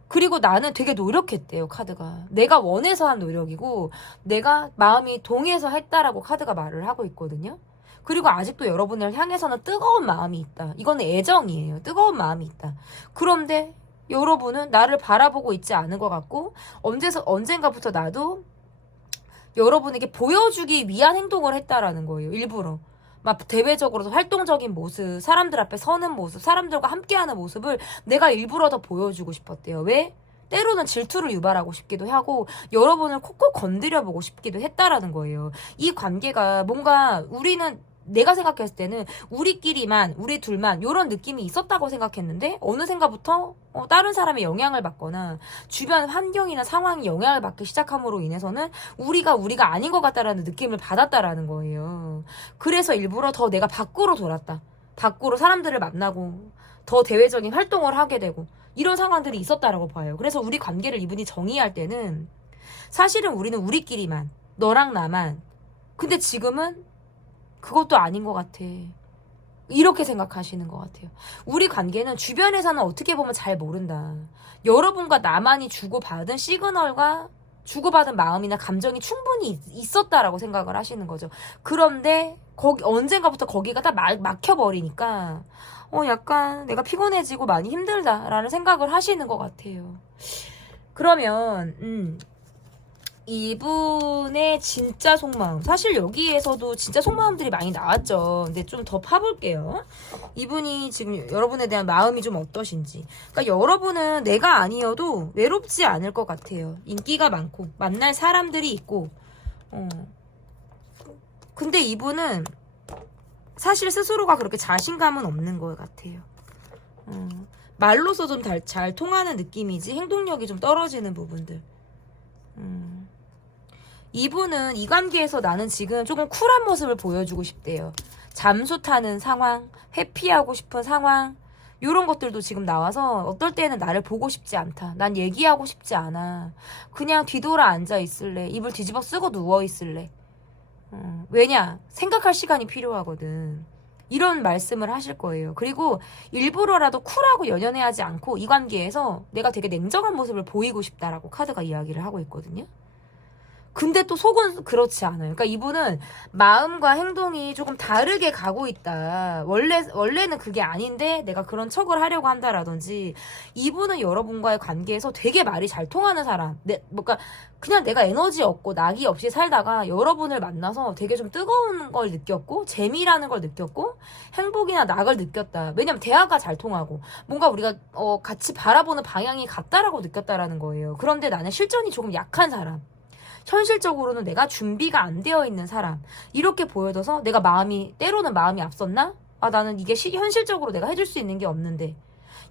그리고 나는 되게 노력했대요, 카드가. 내가 원해서 한 노력이고 내가 마음이 동해서 했다라고 카드가 말을 하고 있거든요. 그리고 아직도 여러분을 향해서는 뜨거운 마음이 있다. 이거는 애정이에요. 뜨거운 마음이 있다. 그런데 여러분은 나를 바라보고 있지 않은 것 같고 언젠가부터 나도 여러분에게 보여주기 위한 행동을 했다라는 거예요. 일부러. 막 대외적으로도 활동적인 모습, 사람들 앞에 서는 모습, 사람들과 함께하는 모습을 내가 일부러 더 보여주고 싶었대요. 왜? 때로는 질투를 유발하고 싶기도 하고 여러분을 콕콕 건드려보고 싶기도 했다라는 거예요. 이 관계가 뭔가 내가 생각했을 때는 우리끼리만, 우리 둘만 이런 느낌이 있었다고 생각했는데 어느샌가부터 다른 사람의 영향을 받거나 주변 환경이나 상황이 영향을 받기 시작함으로 인해서는 우리가 아닌 것 같다라는 느낌을 받았다라는 거예요. 그래서 일부러 더 내가 밖으로 돌았다. 밖으로 사람들을 만나고 더 대외적인 활동을 하게 되고 이런 상황들이 있었다라고 봐요. 그래서 우리 관계를 이분이 정의할 때는 사실은 우리는 우리끼리만, 너랑 나만. 근데 지금은 그것도 아닌 것 같아. 이렇게 생각하시는 것 같아요. 우리 관계는 주변에서는 어떻게 보면 잘 모른다. 여러분과 나만이 주고받은 시그널과 주고받은 마음이나 감정이 충분히 있었다라고 생각을 하시는 거죠. 그런데 언젠가부터 거기가 다 막혀버리니까 약간 내가 피곤해지고 많이 힘들다라는 생각을 하시는 것 같아요. 그러면 이분의 진짜 속마음. 사실 여기에서도 진짜 속마음들이 많이 나왔죠. 근데 좀 더 파볼게요. 이분이 지금 여러분에 대한 마음이 좀 어떠신지. 그러니까 여러분은 내가 아니어도 외롭지 않을 것 같아요. 인기가 많고 만날 사람들이 있고 근데 이분은 사실 스스로가 그렇게 자신감은 없는 것 같아요. 말로서 좀 잘 통하는 느낌이지 행동력이 좀 떨어지는 부분들. 이분은 이 관계에서 나는 지금 조금 쿨한 모습을 보여주고 싶대요. 잠수 타는 상황, 회피하고 싶은 상황, 이런 것들도 지금 나와서 어떨 때는 나를 보고 싶지 않다. 난 얘기하고 싶지 않아. 그냥 뒤돌아 앉아 있을래. 이불 뒤집어 쓰고 누워 있을래. 왜냐? 생각할 시간이 필요하거든. 이런 말씀을 하실 거예요. 그리고 일부러라도 쿨하고 연연해하지 않고 이 관계에서 내가 되게 냉정한 모습을 보이고 싶다라고 카드가 이야기를 하고 있거든요. 근데 또 속은 그렇지 않아요. 그러니까 이분은 마음과 행동이 조금 다르게 가고 있다. 원래는 그게 아닌데 내가 그런 척을 하려고 한다라든지 이분은 여러분과의 관계에서 되게 말이 잘 통하는 사람. 뭔가 그냥 내가 에너지 없고 낙이 없이 살다가 여러분을 만나서 되게 좀 뜨거운 걸 느꼈고 재미라는 걸 느꼈고 행복이나 낙을 느꼈다. 왜냐면 대화가 잘 통하고 뭔가 우리가 같이 바라보는 방향이 같다라고 느꼈다라는 거예요. 그런데 나는 실전이 조금 약한 사람. 현실적으로는 내가 준비가 안 되어 있는 사람 이렇게 보여져서 내가 때로는 마음이 앞섰나? 나는 이게 현실적으로 내가 해줄 수 있는 게 없는데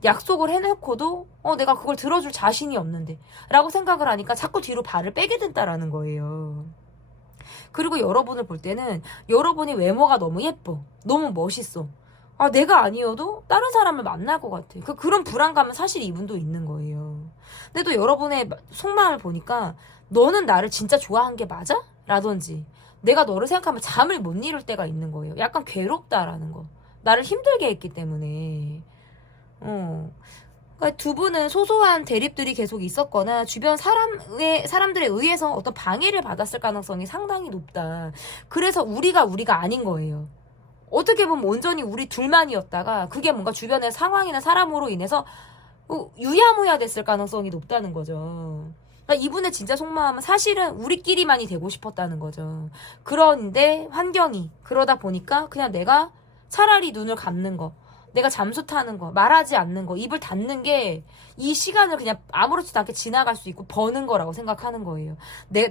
약속을 해놓고도 내가 그걸 들어줄 자신이 없는데 라고 생각을 하니까 자꾸 뒤로 발을 빼게 된다라는 거예요. 그리고 여러분을 볼 때는 여러분이 외모가 너무 예뻐, 너무 멋있어. 내가 아니어도 다른 사람을 만날 것 같아. 그런 불안감은 사실 이분도 있는 거예요. 근데 또 여러분의 속마음을 보니까 너는 나를 진짜 좋아한 게 맞아? 라든지 내가 너를 생각하면 잠을 못 이룰 때가 있는 거예요. 약간 괴롭다라는 거. 나를 힘들게 했기 때문에. 그러니까 두 분은 소소한 대립들이 계속 있었거나 주변 사람들에 의해서 어떤 방해를 받았을 가능성이 상당히 높다. 그래서 우리가 아닌 거예요. 어떻게 보면 온전히 우리 둘만이었다가 그게 뭔가 주변의 상황이나 사람으로 인해서 유야무야 됐을 가능성이 높다는 거죠. 그러니까 이분의 진짜 속마음은 사실은 우리끼리만이 되고 싶었다는 거죠. 그런데 환경이 그러다 보니까 그냥 내가 차라리 눈을 감는 거, 내가 잠수 타는 거, 말하지 않는 거, 입을 닫는 게 이 시간을 그냥 아무렇지도 않게 지나갈 수 있고 버는 거라고 생각하는 거예요.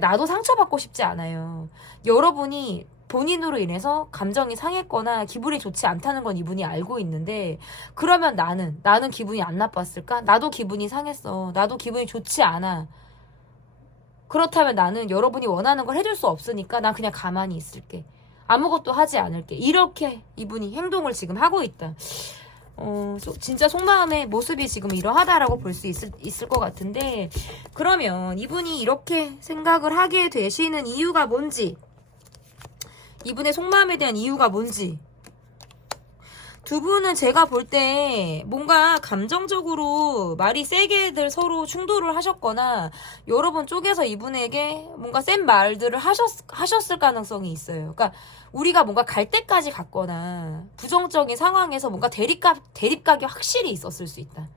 나도 상처받고 싶지 않아요. 여러분이 본인으로 인해서 감정이 상했거나 기분이 좋지 않다는 건 이분이 알고 있는데 그러면 나는 기분이 안 나빴을까? 나도 기분이 상했어. 나도 기분이 좋지 않아. 그렇다면 나는 여러분이 원하는 걸 해줄 수 없으니까 난 그냥 가만히 있을게. 아무것도 하지 않을게. 이렇게 이분이 행동을 지금 하고 있다. 진짜 속마음의 모습이 지금 이러하다라고 볼 수 있을 것 같은데, 그러면 이분이 이렇게 생각을 하게 되시는 이유가 뭔지, 이분의 속마음에 대한 이유가 뭔지, 두 분은 제가 볼 때 뭔가 감정적으로 말이 세게들 서로 충돌을 하셨거나 여러분 쪽에서 이분에게 뭔가 센 말들을 하셨을 가능성이 있어요. 그러니까 우리가 뭔가 갈 때까지 갔거나 부정적인 상황에서 뭔가 대립각이 확실히 있었을 수 있다.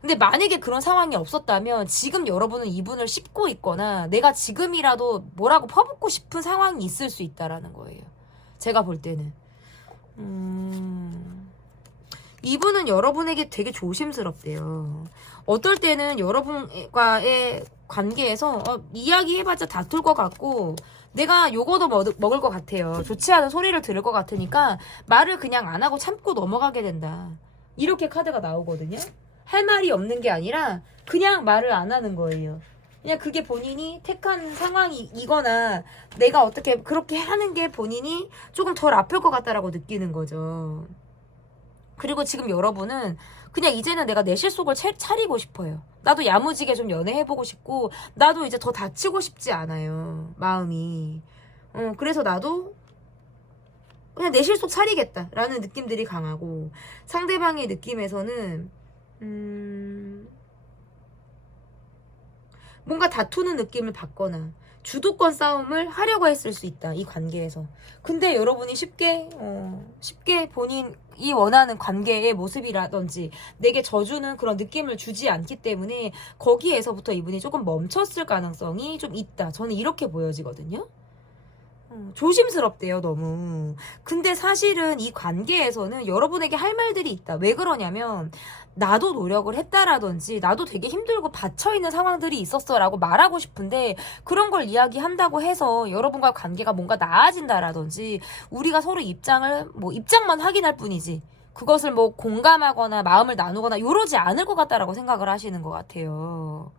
근데 만약에 그런 상황이 없었다면 지금 여러분은 이분을 씹고 있거나 내가 지금이라도 뭐라고 퍼붓고 싶은 상황이 있을 수 있다라는 거예요. 제가 볼 때는. 이분은 여러분에게 되게 조심스럽대요. 어떨 때는 여러분과의 관계에서 이야기해봤자 다툴 것 같고 내가 요거도 먹을 것 같아요. 좋지 않은 소리를 들을 것 같으니까 말을 그냥 안 하고 참고 넘어가게 된다. 이렇게 카드가 나오거든요. 할 말이 없는 게 아니라 그냥 말을 안 하는 거예요. 그냥 그게 본인이 택한 상황이거나 내가 어떻게 그렇게 하는 게 본인이 조금 덜 아플 것 같다라고 느끼는 거죠. 그리고 지금 여러분은 그냥 이제는 내가 내 실속을 차리고 싶어요. 나도 야무지게 좀 연애해보고 싶고 나도 이제 더 다치고 싶지 않아요. 마음이. 그래서 나도 그냥 내 실속 차리겠다라는 느낌들이 강하고 상대방의 느낌에서는 뭔가 다투는 느낌을 받거나 주도권 싸움을 하려고 했을 수 있다. 이 관계에서. 근데 여러분이 쉽게 본인이 원하는 관계의 모습이라든지 내게 져주는 그런 느낌을 주지 않기 때문에 거기에서부터 이분이 조금 멈췄을 가능성이 좀 있다. 저는 이렇게 보여지거든요. 조심스럽대요, 너무. 근데 사실은 이 관계에서는 여러분에게 할 말들이 있다. 왜 그러냐면 나도 노력을 했다라든지 나도 되게 힘들고 받쳐있는 상황들이 있었어 라고 말하고 싶은데 그런 걸 이야기한다고 해서 여러분과 관계가 뭔가 나아진다라든지 우리가 서로 입장만 확인할 뿐이지 그것을 공감하거나 마음을 나누거나 이러지 않을 것 같다라고 생각을 하시는 것 같아요.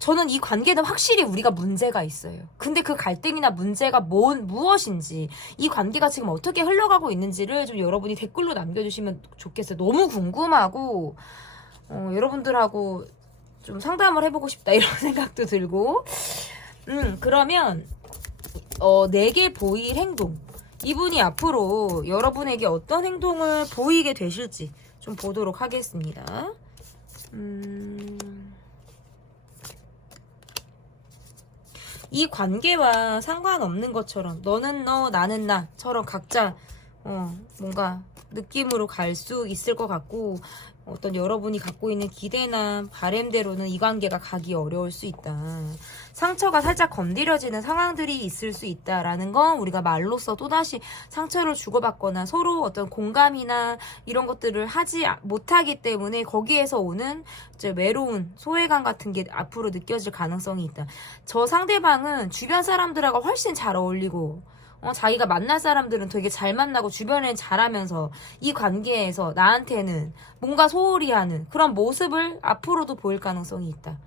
저는 이 관계는 확실히 우리가 문제가 있어요. 근데 그 갈등이나 문제가 무엇인지, 이 관계가 지금 어떻게 흘러가고 있는지를 좀 여러분이 댓글로 남겨주시면 좋겠어요. 너무 궁금하고, 여러분들하고 좀 상담을 해보고 싶다, 이런 생각도 들고. 그러면, 내게 보일 행동. 이분이 앞으로 여러분에게 어떤 행동을 보이게 되실지 좀 보도록 하겠습니다. 이 관계와 상관없는 것처럼 너는 너 나는 나처럼 각자 뭔가 느낌으로 갈 수 있을 것 같고 어떤 여러분이 갖고 있는 기대나 바램대로는 이 관계가 가기 어려울 수 있다. 상처가 살짝 건드려지는 상황들이 있을 수 있다라는 건 우리가 말로써 또다시 상처를 주고받거나 서로 어떤 공감이나 이런 것들을 하지 못하기 때문에 거기에서 오는 이제 외로운 소외감 같은 게 앞으로 느껴질 가능성이 있다. 저 상대방은 주변 사람들하고 훨씬 잘 어울리고 자기가 만날 사람들은 되게 잘 만나고 주변엔 잘하면서 이 관계에서 나한테는 뭔가 소홀히 하는 그런 모습을 앞으로도 보일 가능성이 있다.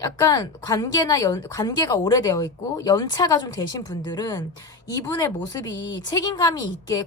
약간 관계가 오래되어 있고 연차가 좀 되신 분들은 이분의 모습이 책임감이 있게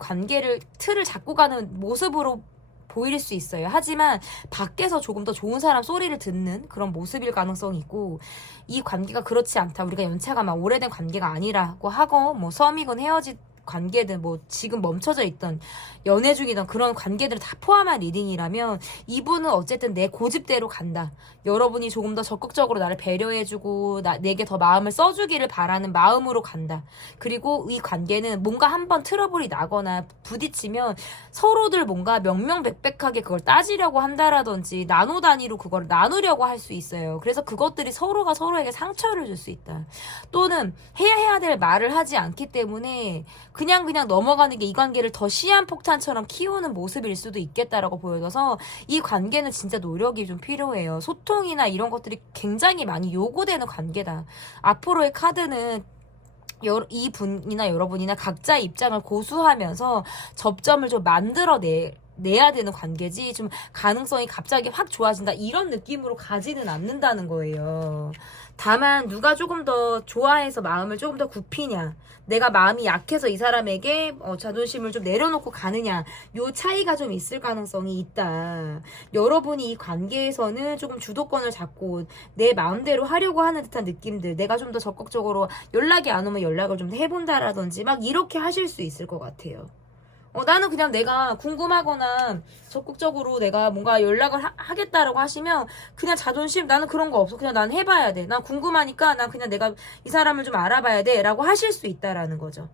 틀을 잡고 가는 모습으로 보일 수 있어요. 하지만 밖에서 조금 더 좋은 사람 소리를 듣는 그런 모습일 가능성이 있고 이 관계가 그렇지 않다. 우리가 연차가 막 오래된 관계가 아니라고 하고 썸이건 헤어진 관계든 지금 멈춰져 있던 연애 중이던 그런 관계들을 다 포함한 리딩이라면 이분은 어쨌든 내 고집대로 간다. 여러분이 조금 더 적극적으로 나를 배려해주고 내게 더 마음을 써주기를 바라는 마음으로 간다. 그리고 이 관계는 뭔가 한번 트러블이 나거나 부딪히면 서로들 뭔가 명명백백하게 그걸 따지려고 한다라든지 나노 단위로 그걸 나누려고 할 수 있어요. 그래서 그것들이 서로가 서로에게 상처를 줄 수 있다. 또는 해야 될 말을 하지 않기 때문에 그냥 넘어가는 게 이 관계를 더 시한폭탄처럼 키우는 모습일 수도 있겠다라고 보여져서 이 관계는 진짜 노력이 좀 필요해요. 소통이나 이런 것들이 굉장히 많이 요구되는 관계다. 앞으로의 카드는 이 분이나 여러분이나 각자의 입장을 고수하면서 접점을 좀 내야 되는 관계지 좀 가능성이 갑자기 확 좋아진다 이런 느낌으로 가지는 않는다는 거예요. 다만 누가 조금 더 좋아해서 마음을 조금 더 굽히냐, 내가 마음이 약해서 이 사람에게 자존심을 좀 내려놓고 가느냐, 요 차이가 좀 있을 가능성이 있다. 여러분이 이 관계에서는 조금 주도권을 잡고 내 마음대로 하려고 하는 듯한 느낌들, 내가 좀 더 적극적으로 연락이 안 오면 연락을 좀 해본다라든지 막 이렇게 하실 수 있을 것 같아요. 나는 그냥 내가 궁금하거나 적극적으로 내가 뭔가 연락을 하겠다라고 하시면 그냥 자존심, 나는 그런 거 없어. 그냥 난 해봐야 돼. 난 궁금하니까 난 그냥 내가 이 사람을 좀 알아봐야 돼. 라고 하실 수 있다라는 거죠.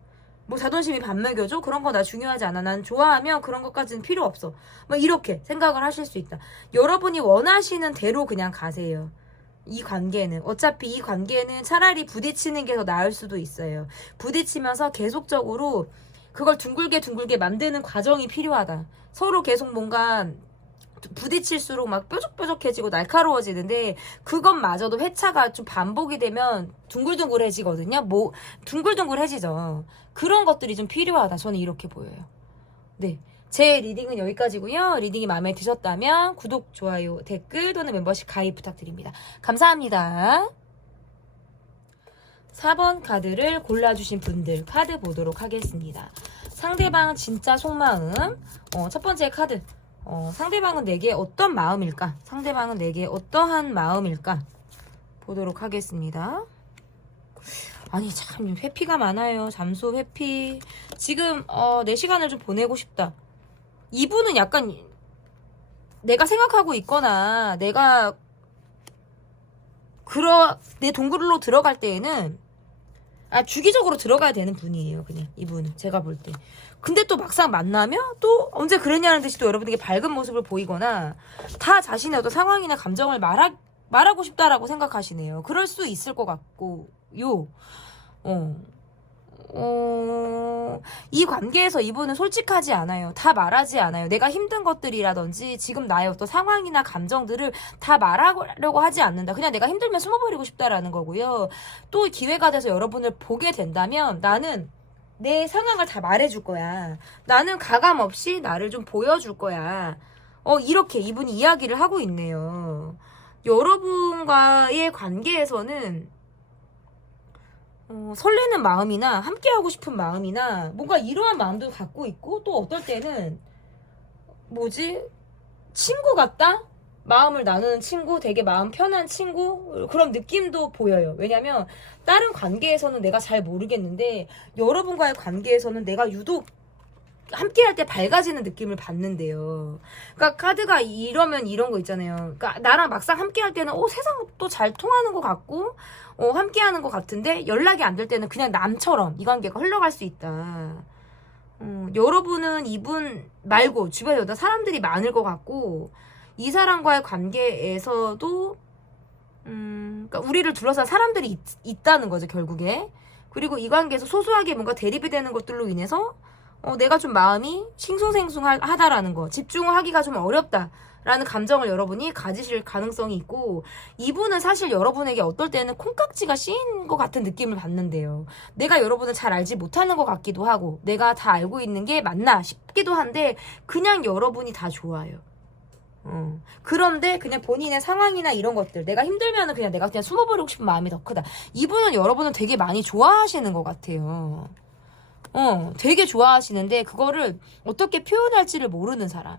뭐 자존심이 밥 먹여줘? 그런 거 나 중요하지 않아. 난 좋아하면 그런 것까지는 필요 없어. 뭐 이렇게 생각을 하실 수 있다. 여러분이 원하시는 대로 그냥 가세요. 이 관계는 어차피 이 관계는 차라리 부딪히는 게 더 나을 수도 있어요. 부딪히면서 계속적으로 그걸 둥글게 만드는 과정이 필요하다. 서로 계속 뭔가 부딪힐수록 막 뾰족뾰족해지고 날카로워지는데 그것마저도 회차가 좀 반복이 되면 둥글둥글해지거든요. 뭐 둥글둥글해지죠. 그런 것들이 좀 필요하다. 저는 이렇게 보여요. 네. 제 리딩은 여기까지고요. 리딩이 마음에 드셨다면 구독, 좋아요, 댓글 또는 멤버십 가입 부탁드립니다. 감사합니다. 4번 카드를 골라주신 분들 카드 보도록 하겠습니다. 상대방 진짜 속마음. 첫 번째 카드. 상대방은 내게 어떤 마음일까? 상대방은 내게 어떠한 마음일까? 보도록 하겠습니다. 아니 참 회피가 많아요. 잠수 회피. 지금 내 시간을 좀 보내고 싶다. 이분은 약간 내가 생각하고 있거나 내가 내 동굴로 들어갈 때에는 주기적으로 들어가야 되는 분이에요. 그냥 이분은 제가 볼 때. 근데 또 막상 만나면 또 언제 그랬냐는 듯이 또 여러분에게 밝은 모습을 보이거나 다 자신의 어떤 상황이나 감정을 말하고 싶다라고 생각하시네요. 그럴 수 있을 것 같고요. 이 관계에서 이분은 솔직하지 않아요. 다 말하지 않아요. 내가 힘든 것들이라든지 지금 나의 어떤 상황이나 감정들을 다 말하려고 하지 않는다. 그냥 내가 힘들면 숨어버리고 싶다라는 거고요. 또 기회가 돼서 여러분을 보게 된다면 나는 내 상황을 다 말해줄 거야. 나는 가감 없이 나를 좀 보여줄 거야. 이렇게 이분이 이야기를 하고 있네요. 여러분과의 관계에서는 설레는 마음이나 함께하고 싶은 마음이나 뭔가 이러한 마음도 갖고 있고, 또 어떨 때는 친구 같다? 마음을 나누는 친구, 되게 마음 편한 친구, 그런 느낌도 보여요. 왜냐면 다른 관계에서는 내가 잘 모르겠는데 여러분과의 관계에서는 내가 유독 함께할 때 밝아지는 느낌을 받는데요. 그러니까 카드가 이러면 이런 거 있잖아요. 그러니까 나랑 막상 함께할 때는 세상도 잘 통하는 것 같고 함께하는 것 같은데 연락이 안 될 때는 그냥 남처럼 이 관계가 흘러갈 수 있다. 여러분은 이분 말고 주변에 어떤 사람들이 많을 것 같고, 이 사람과의 관계에서도 그러니까 우리를 둘러싼 사람들이 있다는 거죠, 결국에. 그리고 이 관계에서 소소하게 뭔가 대립이 되는 것들로 인해서 내가 좀 마음이 싱숭생숭하다라는 거, 집중을 하기가 좀 어렵다라는 감정을 여러분이 가지실 가능성이 있고, 이분은 사실 여러분에게 어떨 때는 콩깍지가 씌인 것 같은 느낌을 받는데요. 내가 여러분을 잘 알지 못하는 것 같기도 하고 내가 다 알고 있는 게 맞나 싶기도 한데 그냥 여러분이 다 좋아요. 그런데 그냥 본인의 상황이나 이런 것들, 내가 힘들면은 그냥 내가 숨어버리고 싶은 마음이 더 크다. 이분은 여러분을 되게 많이 좋아하시는 것 같아요. 되게 좋아하시는데 그거를 어떻게 표현할지를 모르는 사람.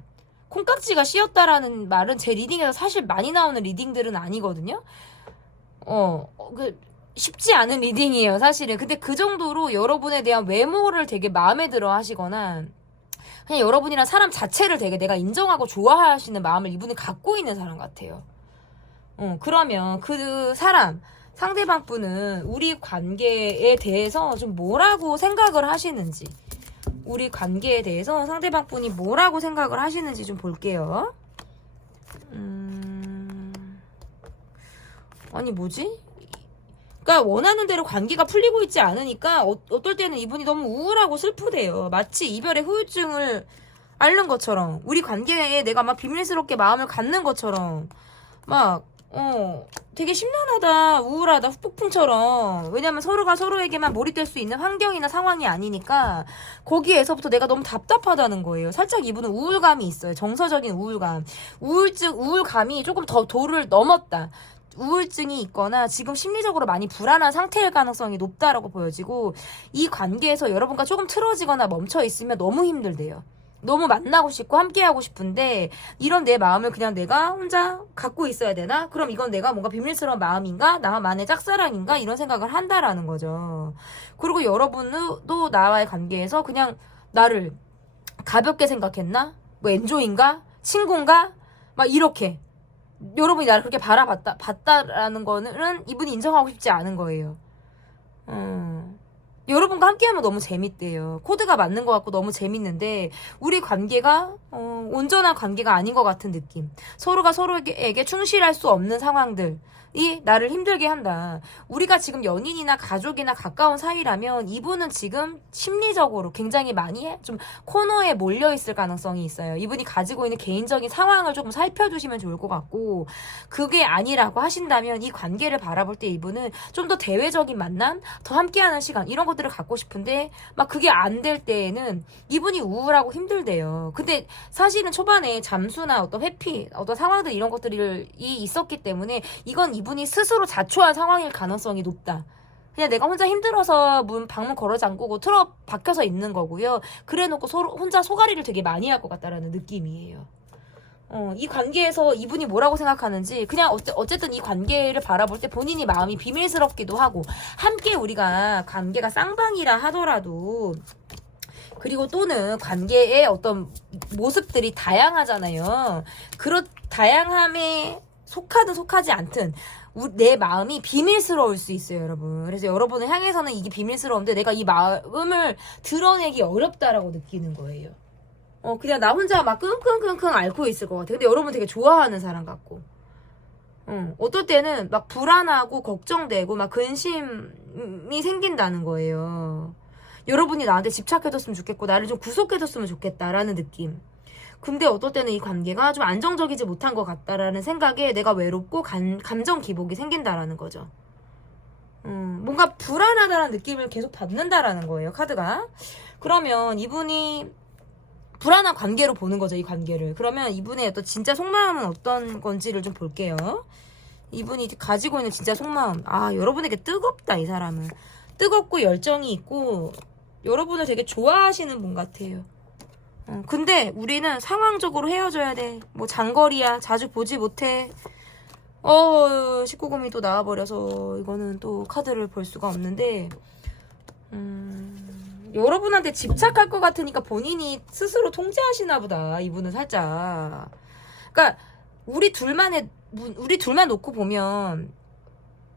콩깍지가 씌었다라는 말은 제 리딩에서 사실 많이 나오는 리딩들은 아니거든요. 쉽지 않은 리딩이에요, 사실은. 근데 그 정도로 여러분에 대한 외모를 되게 마음에 들어 하시거나 그냥 여러분이란 사람 자체를 되게 내가 인정하고 좋아하시는 마음을 이분이 갖고 있는 사람 같아요. 그러면 그 사람, 상대방 분은 우리 관계에 대해서 좀 뭐라고 생각을 하시는지, 우리 관계에 대해서 상대방 분이 뭐라고 생각을 하시는지 좀 볼게요. 아니 그러니까 원하는 대로 관계가 풀리고 있지 않으니까 어떨 때는 이분이 너무 우울하고 슬프대요. 마치 이별의 후유증을 앓는 것처럼, 우리 관계에 내가 막 비밀스럽게 마음을 갖는 것처럼 막 되게 심란하다, 우울하다, 후폭풍처럼. 왜냐면 서로가 서로에게만 몰입될 수 있는 환경이나 상황이 아니니까 거기에서부터 내가 너무 답답하다는 거예요. 살짝 이분은 우울감이 있어요. 정서적인 우울감. 우울감이 조금 더 도를 넘었다. 우울증이 있거나 지금 심리적으로 많이 불안한 상태일 가능성이 높다라고 보여지고, 이 관계에서 여러분과 조금 틀어지거나 멈춰 있으면 너무 힘들대요. 너무 만나고 싶고 함께하고 싶은데 이런 내 마음을 그냥 내가 혼자 갖고 있어야 되나? 그럼 이건 내가 뭔가 비밀스러운 마음인가? 나만의 짝사랑인가? 이런 생각을 한다라는 거죠. 그리고 여러분도 나와의 관계에서 그냥 나를 가볍게 생각했나? 뭐 엔조인가? 친구인가? 막 이렇게 여러분이 나를 그렇게 봤다라는 거는 이분이 인정하고 싶지 않은 거예요. 여러분과 함께하면 너무 재밌대요. 코드가 맞는 것 같고 너무 재밌는데 우리 관계가 온전한 관계가 아닌 것 같은 느낌. 서로가 서로에게 충실할 수 없는 상황들이 나를 힘들게 한다. 우리가 지금 연인이나 가족이나 가까운 사이라면 이분은 지금 심리적으로 굉장히 많이 좀 코너에 몰려있을 가능성이 있어요. 이분이 가지고 있는 개인적인 상황을 조금 살펴주시면 좋을 것 같고, 그게 아니라고 하신다면 이 관계를 바라볼 때 이분은 좀 더 대외적인 만남, 더 함께하는 시간 이런 것들을 갖고 싶은데 막 그게 안 될 때에는 이분이 우울하고 힘들대요. 근데 사실은 초반에 잠수나 어떤 회피, 어떤 상황들 이런 것들이 있었기 때문에 이건 이분이 스스로 자초한 상황일 가능성이 높다. 그냥 내가 혼자 힘들어서 방문 걸어 잠그고 박혀서 있는 거고요. 그래놓고 혼자 소가리를 되게 많이 할 것 같다라는 느낌이에요. 이 관계에서 이분이 뭐라고 생각하는지 그냥 어쨌든 이 관계를 바라볼 때 본인이 마음이 비밀스럽기도 하고, 함께 우리가 관계가 쌍방이라 하더라도 그리고 또는 관계의 어떤 모습들이 다양하잖아요. 그런 다양함에 속하든 속하지 않든 내 마음이 비밀스러울 수 있어요, 여러분. 그래서 여러분을 향해서는 이게 비밀스러운데 내가 이 마음을 드러내기 어렵다라고 느끼는 거예요. 그냥 나 혼자 막 끙끙끙끙 앓고 있을 것 같아요. 근데 여러분 되게 좋아하는 사람 같고. 어떨 때는 막 불안하고 걱정되고 막 근심이 생긴다는 거예요. 여러분이 나한테 집착해줬으면 좋겠고 나를 좀 구속해줬으면 좋겠다라는 느낌. 근데 어떨 때는 이 관계가 좀 안정적이지 못한 것 같다라는 생각에 내가 외롭고 감정 기복이 생긴다라는 거죠. 뭔가 불안하다는 느낌을 계속 받는다라는 거예요, 카드가. 그러면 이분이 불안한 관계로 보는 거죠, 이 관계를. 그러면 이분의 어떤 진짜 속마음은 어떤 건지를 좀 볼게요. 이분이 가지고 있는 진짜 속마음. 여러분에게 뜨겁다, 이 사람은. 뜨겁고 열정이 있고 여러분을 되게 좋아하시는 분 같아요. 근데 우리는 상황적으로 헤어져야 돼. 뭐 장거리야, 자주 보지 못해. 19금이 또 나와버려서 이거는 또 카드를 볼 수가 없는데, 여러분한테 집착할 것 같으니까 본인이 스스로 통제하시나 보다, 이분은 살짝. 그러니까 우리 둘만 놓고 보면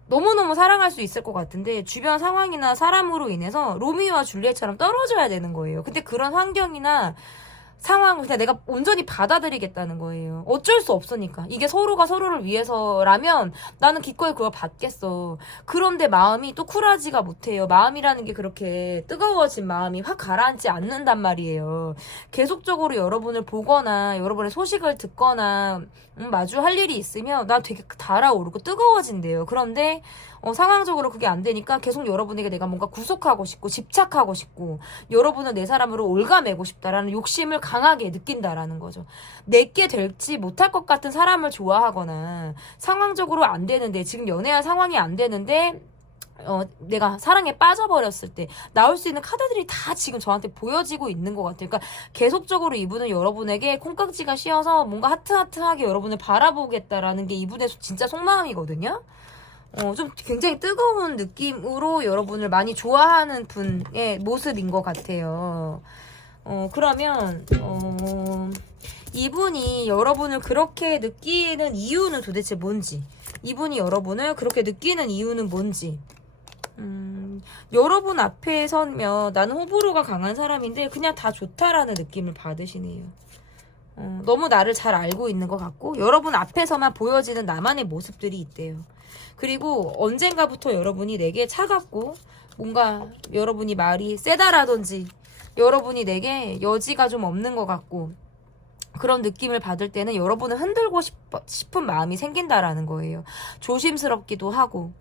너무너무 사랑할 수 있을 것 같은데 주변 상황이나 사람으로 인해서 로미오와 줄리엣처럼 떨어져야 되는 거예요. 근데 그런 환경이나 상황을 그냥 내가 온전히 받아들이겠다는 거예요. 어쩔 수 없으니까. 이게 서로가 서로를 위해서라면 나는 기꺼이 그걸 받겠어. 그런데 마음이 또 쿨하지가 못해요. 마음이라는 게 그렇게 뜨거워진 마음이 확 가라앉지 않는단 말이에요. 계속적으로 여러분을 보거나 여러분의 소식을 듣거나 마주할 일이 있으면 나 되게 달아오르고 뜨거워진대요. 그런데 상황적으로 그게 안 되니까 계속 여러분에게 내가 뭔가 구속하고 싶고 집착하고 싶고 여러분을 내 사람으로 올가매고 싶다라는 욕심을 강하게 느낀다라는 거죠. 내게 될지 못할 것 같은 사람을 좋아하거나 상황적으로 안 되는데 지금 연애할 상황이 안 되는데 내가 사랑에 빠져버렸을 때 나올 수 있는 카드들이 다 지금 저한테 보여지고 있는 것 같아요. 그러니까 계속적으로 이분은 여러분에게 콩깍지가 씌어서 뭔가 하트하트하게 여러분을 바라보겠다라는 게 이분의 진짜 속마음이거든요. 좀 굉장히 뜨거운 느낌으로 여러분을 많이 좋아하는 분의 모습인 것 같아요. 그러면 이분이 여러분을 그렇게 느끼는 이유는 도대체 뭔지, 이분이 여러분을 그렇게 느끼는 이유는 뭔지. 여러분 앞에 서면 나는 호불호가 강한 사람인데 그냥 다 좋다라는 느낌을 받으시네요. 너무 나를 잘 알고 있는 것 같고 여러분 앞에서만 보여지는 나만의 모습들이 있대요. 그리고 언젠가부터 여러분이 내게 차갑고 뭔가 여러분이 말이 세다라든지 여러분이 내게 여지가 좀 없는 것 같고 그런 느낌을 받을 때는 여러분을 흔들고 싶은 마음이 생긴다라는 거예요. 조심스럽기도 하고,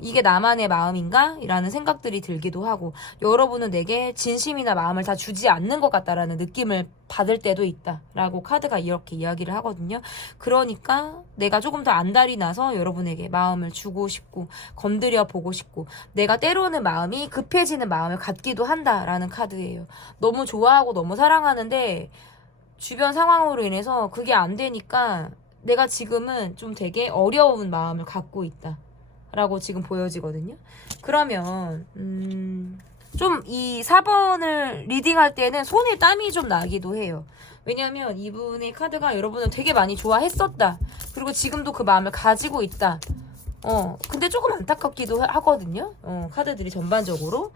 이게 나만의 마음인가? 라는 생각들이 들기도 하고, 여러분은 내게 진심이나 마음을 다 주지 않는 것 같다라는 느낌을 받을 때도 있다 라고 카드가 이렇게 이야기를 하거든요. 그러니까 내가 조금 더 안달이 나서 여러분에게 마음을 주고 싶고 건드려 보고 싶고, 내가 때로는 마음이 급해지는 마음을 갖기도 한다라는 카드예요. 너무 좋아하고 너무 사랑하는데 주변 상황으로 인해서 그게 안 되니까 내가 지금은 좀 되게 어려운 마음을 갖고 있다 라고 지금 보여지거든요. 그러면 좀 이 4번을 리딩할 때는 손에 땀이 좀 나기도 해요. 왜냐면 이분의 카드가 여러분을 되게 많이 좋아했었다, 그리고 지금도 그 마음을 가지고 있다. 근데 조금 안타깝기도 하거든요. 카드들이 전반적으로.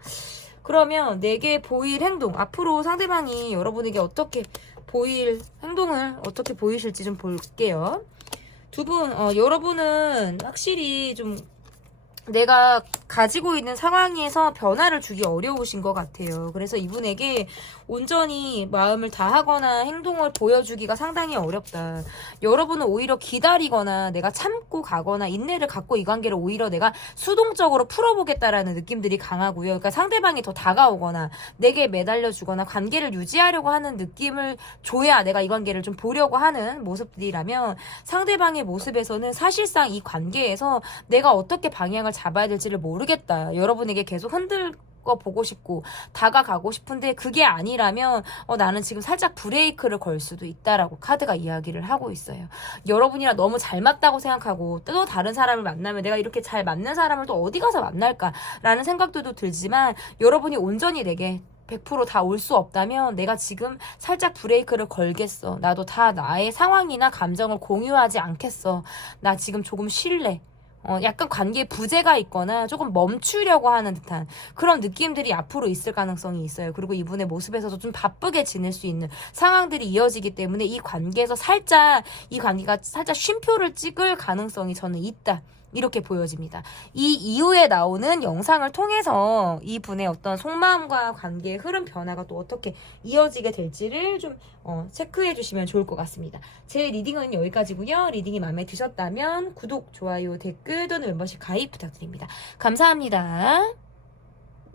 그러면 내게 보일 행동, 앞으로 상대방이 여러분에게 어떻게 보일 행동을 어떻게 보이실지 좀 볼게요. 두 분, 여러분은 확실히 좀 내가 가지고 있는 상황에서 변화를 주기 어려우신 것 같아요. 그래서 이분에게 온전히 마음을 다하거나 행동을 보여주기가 상당히 어렵다. 여러분은 오히려 기다리거나 내가 참고 가거나 인내를 갖고 이 관계를 오히려 내가 수동적으로 풀어보겠다라는 느낌들이 강하고요. 그러니까 상대방이 더 다가오거나 내게 매달려주거나 관계를 유지하려고 하는 느낌을 줘야 내가 이 관계를 좀 보려고 하는 모습들이라면, 상대방의 모습에서는 사실상 이 관계에서 내가 어떻게 방향을 잡아야 될지를 모르겠다, 여러분에게 계속 흔들고 보고 싶고 다가가고 싶은데 그게 아니라면 나는 지금 살짝 브레이크를 걸 수도 있다라고 카드가 이야기를 하고 있어요. 여러분이랑 너무 잘 맞다고 생각하고 또 다른 사람을 만나면 내가 이렇게 잘 맞는 사람을 또 어디 가서 만날까라는 생각들도 들지만, 여러분이 온전히 내게 100% 다 올 수 없다면 내가 지금 살짝 브레이크를 걸겠어. 나도 다 나의 상황이나 감정을 공유하지 않겠어. 나 지금 조금 쉴래. 약간 관계에 부재가 있거나 조금 멈추려고 하는 듯한 그런 느낌들이 앞으로 있을 가능성이 있어요. 그리고 이분의 모습에서도 좀 바쁘게 지낼 수 있는 상황들이 이어지기 때문에 이 관계에서 이 관계가 살짝 쉼표를 찍을 가능성이 저는 있다, 이렇게 보여집니다. 이 이후에 나오는 영상을 통해서 이분의 어떤 속마음과 관계의 흐름 변화가 또 어떻게 이어지게 될지를 좀 체크해 주시면 좋을 것 같습니다. 제 리딩은 여기까지고요. 리딩이 마음에 드셨다면 구독, 좋아요, 댓글 또는 멤버십 가입 부탁드립니다. 감사합니다.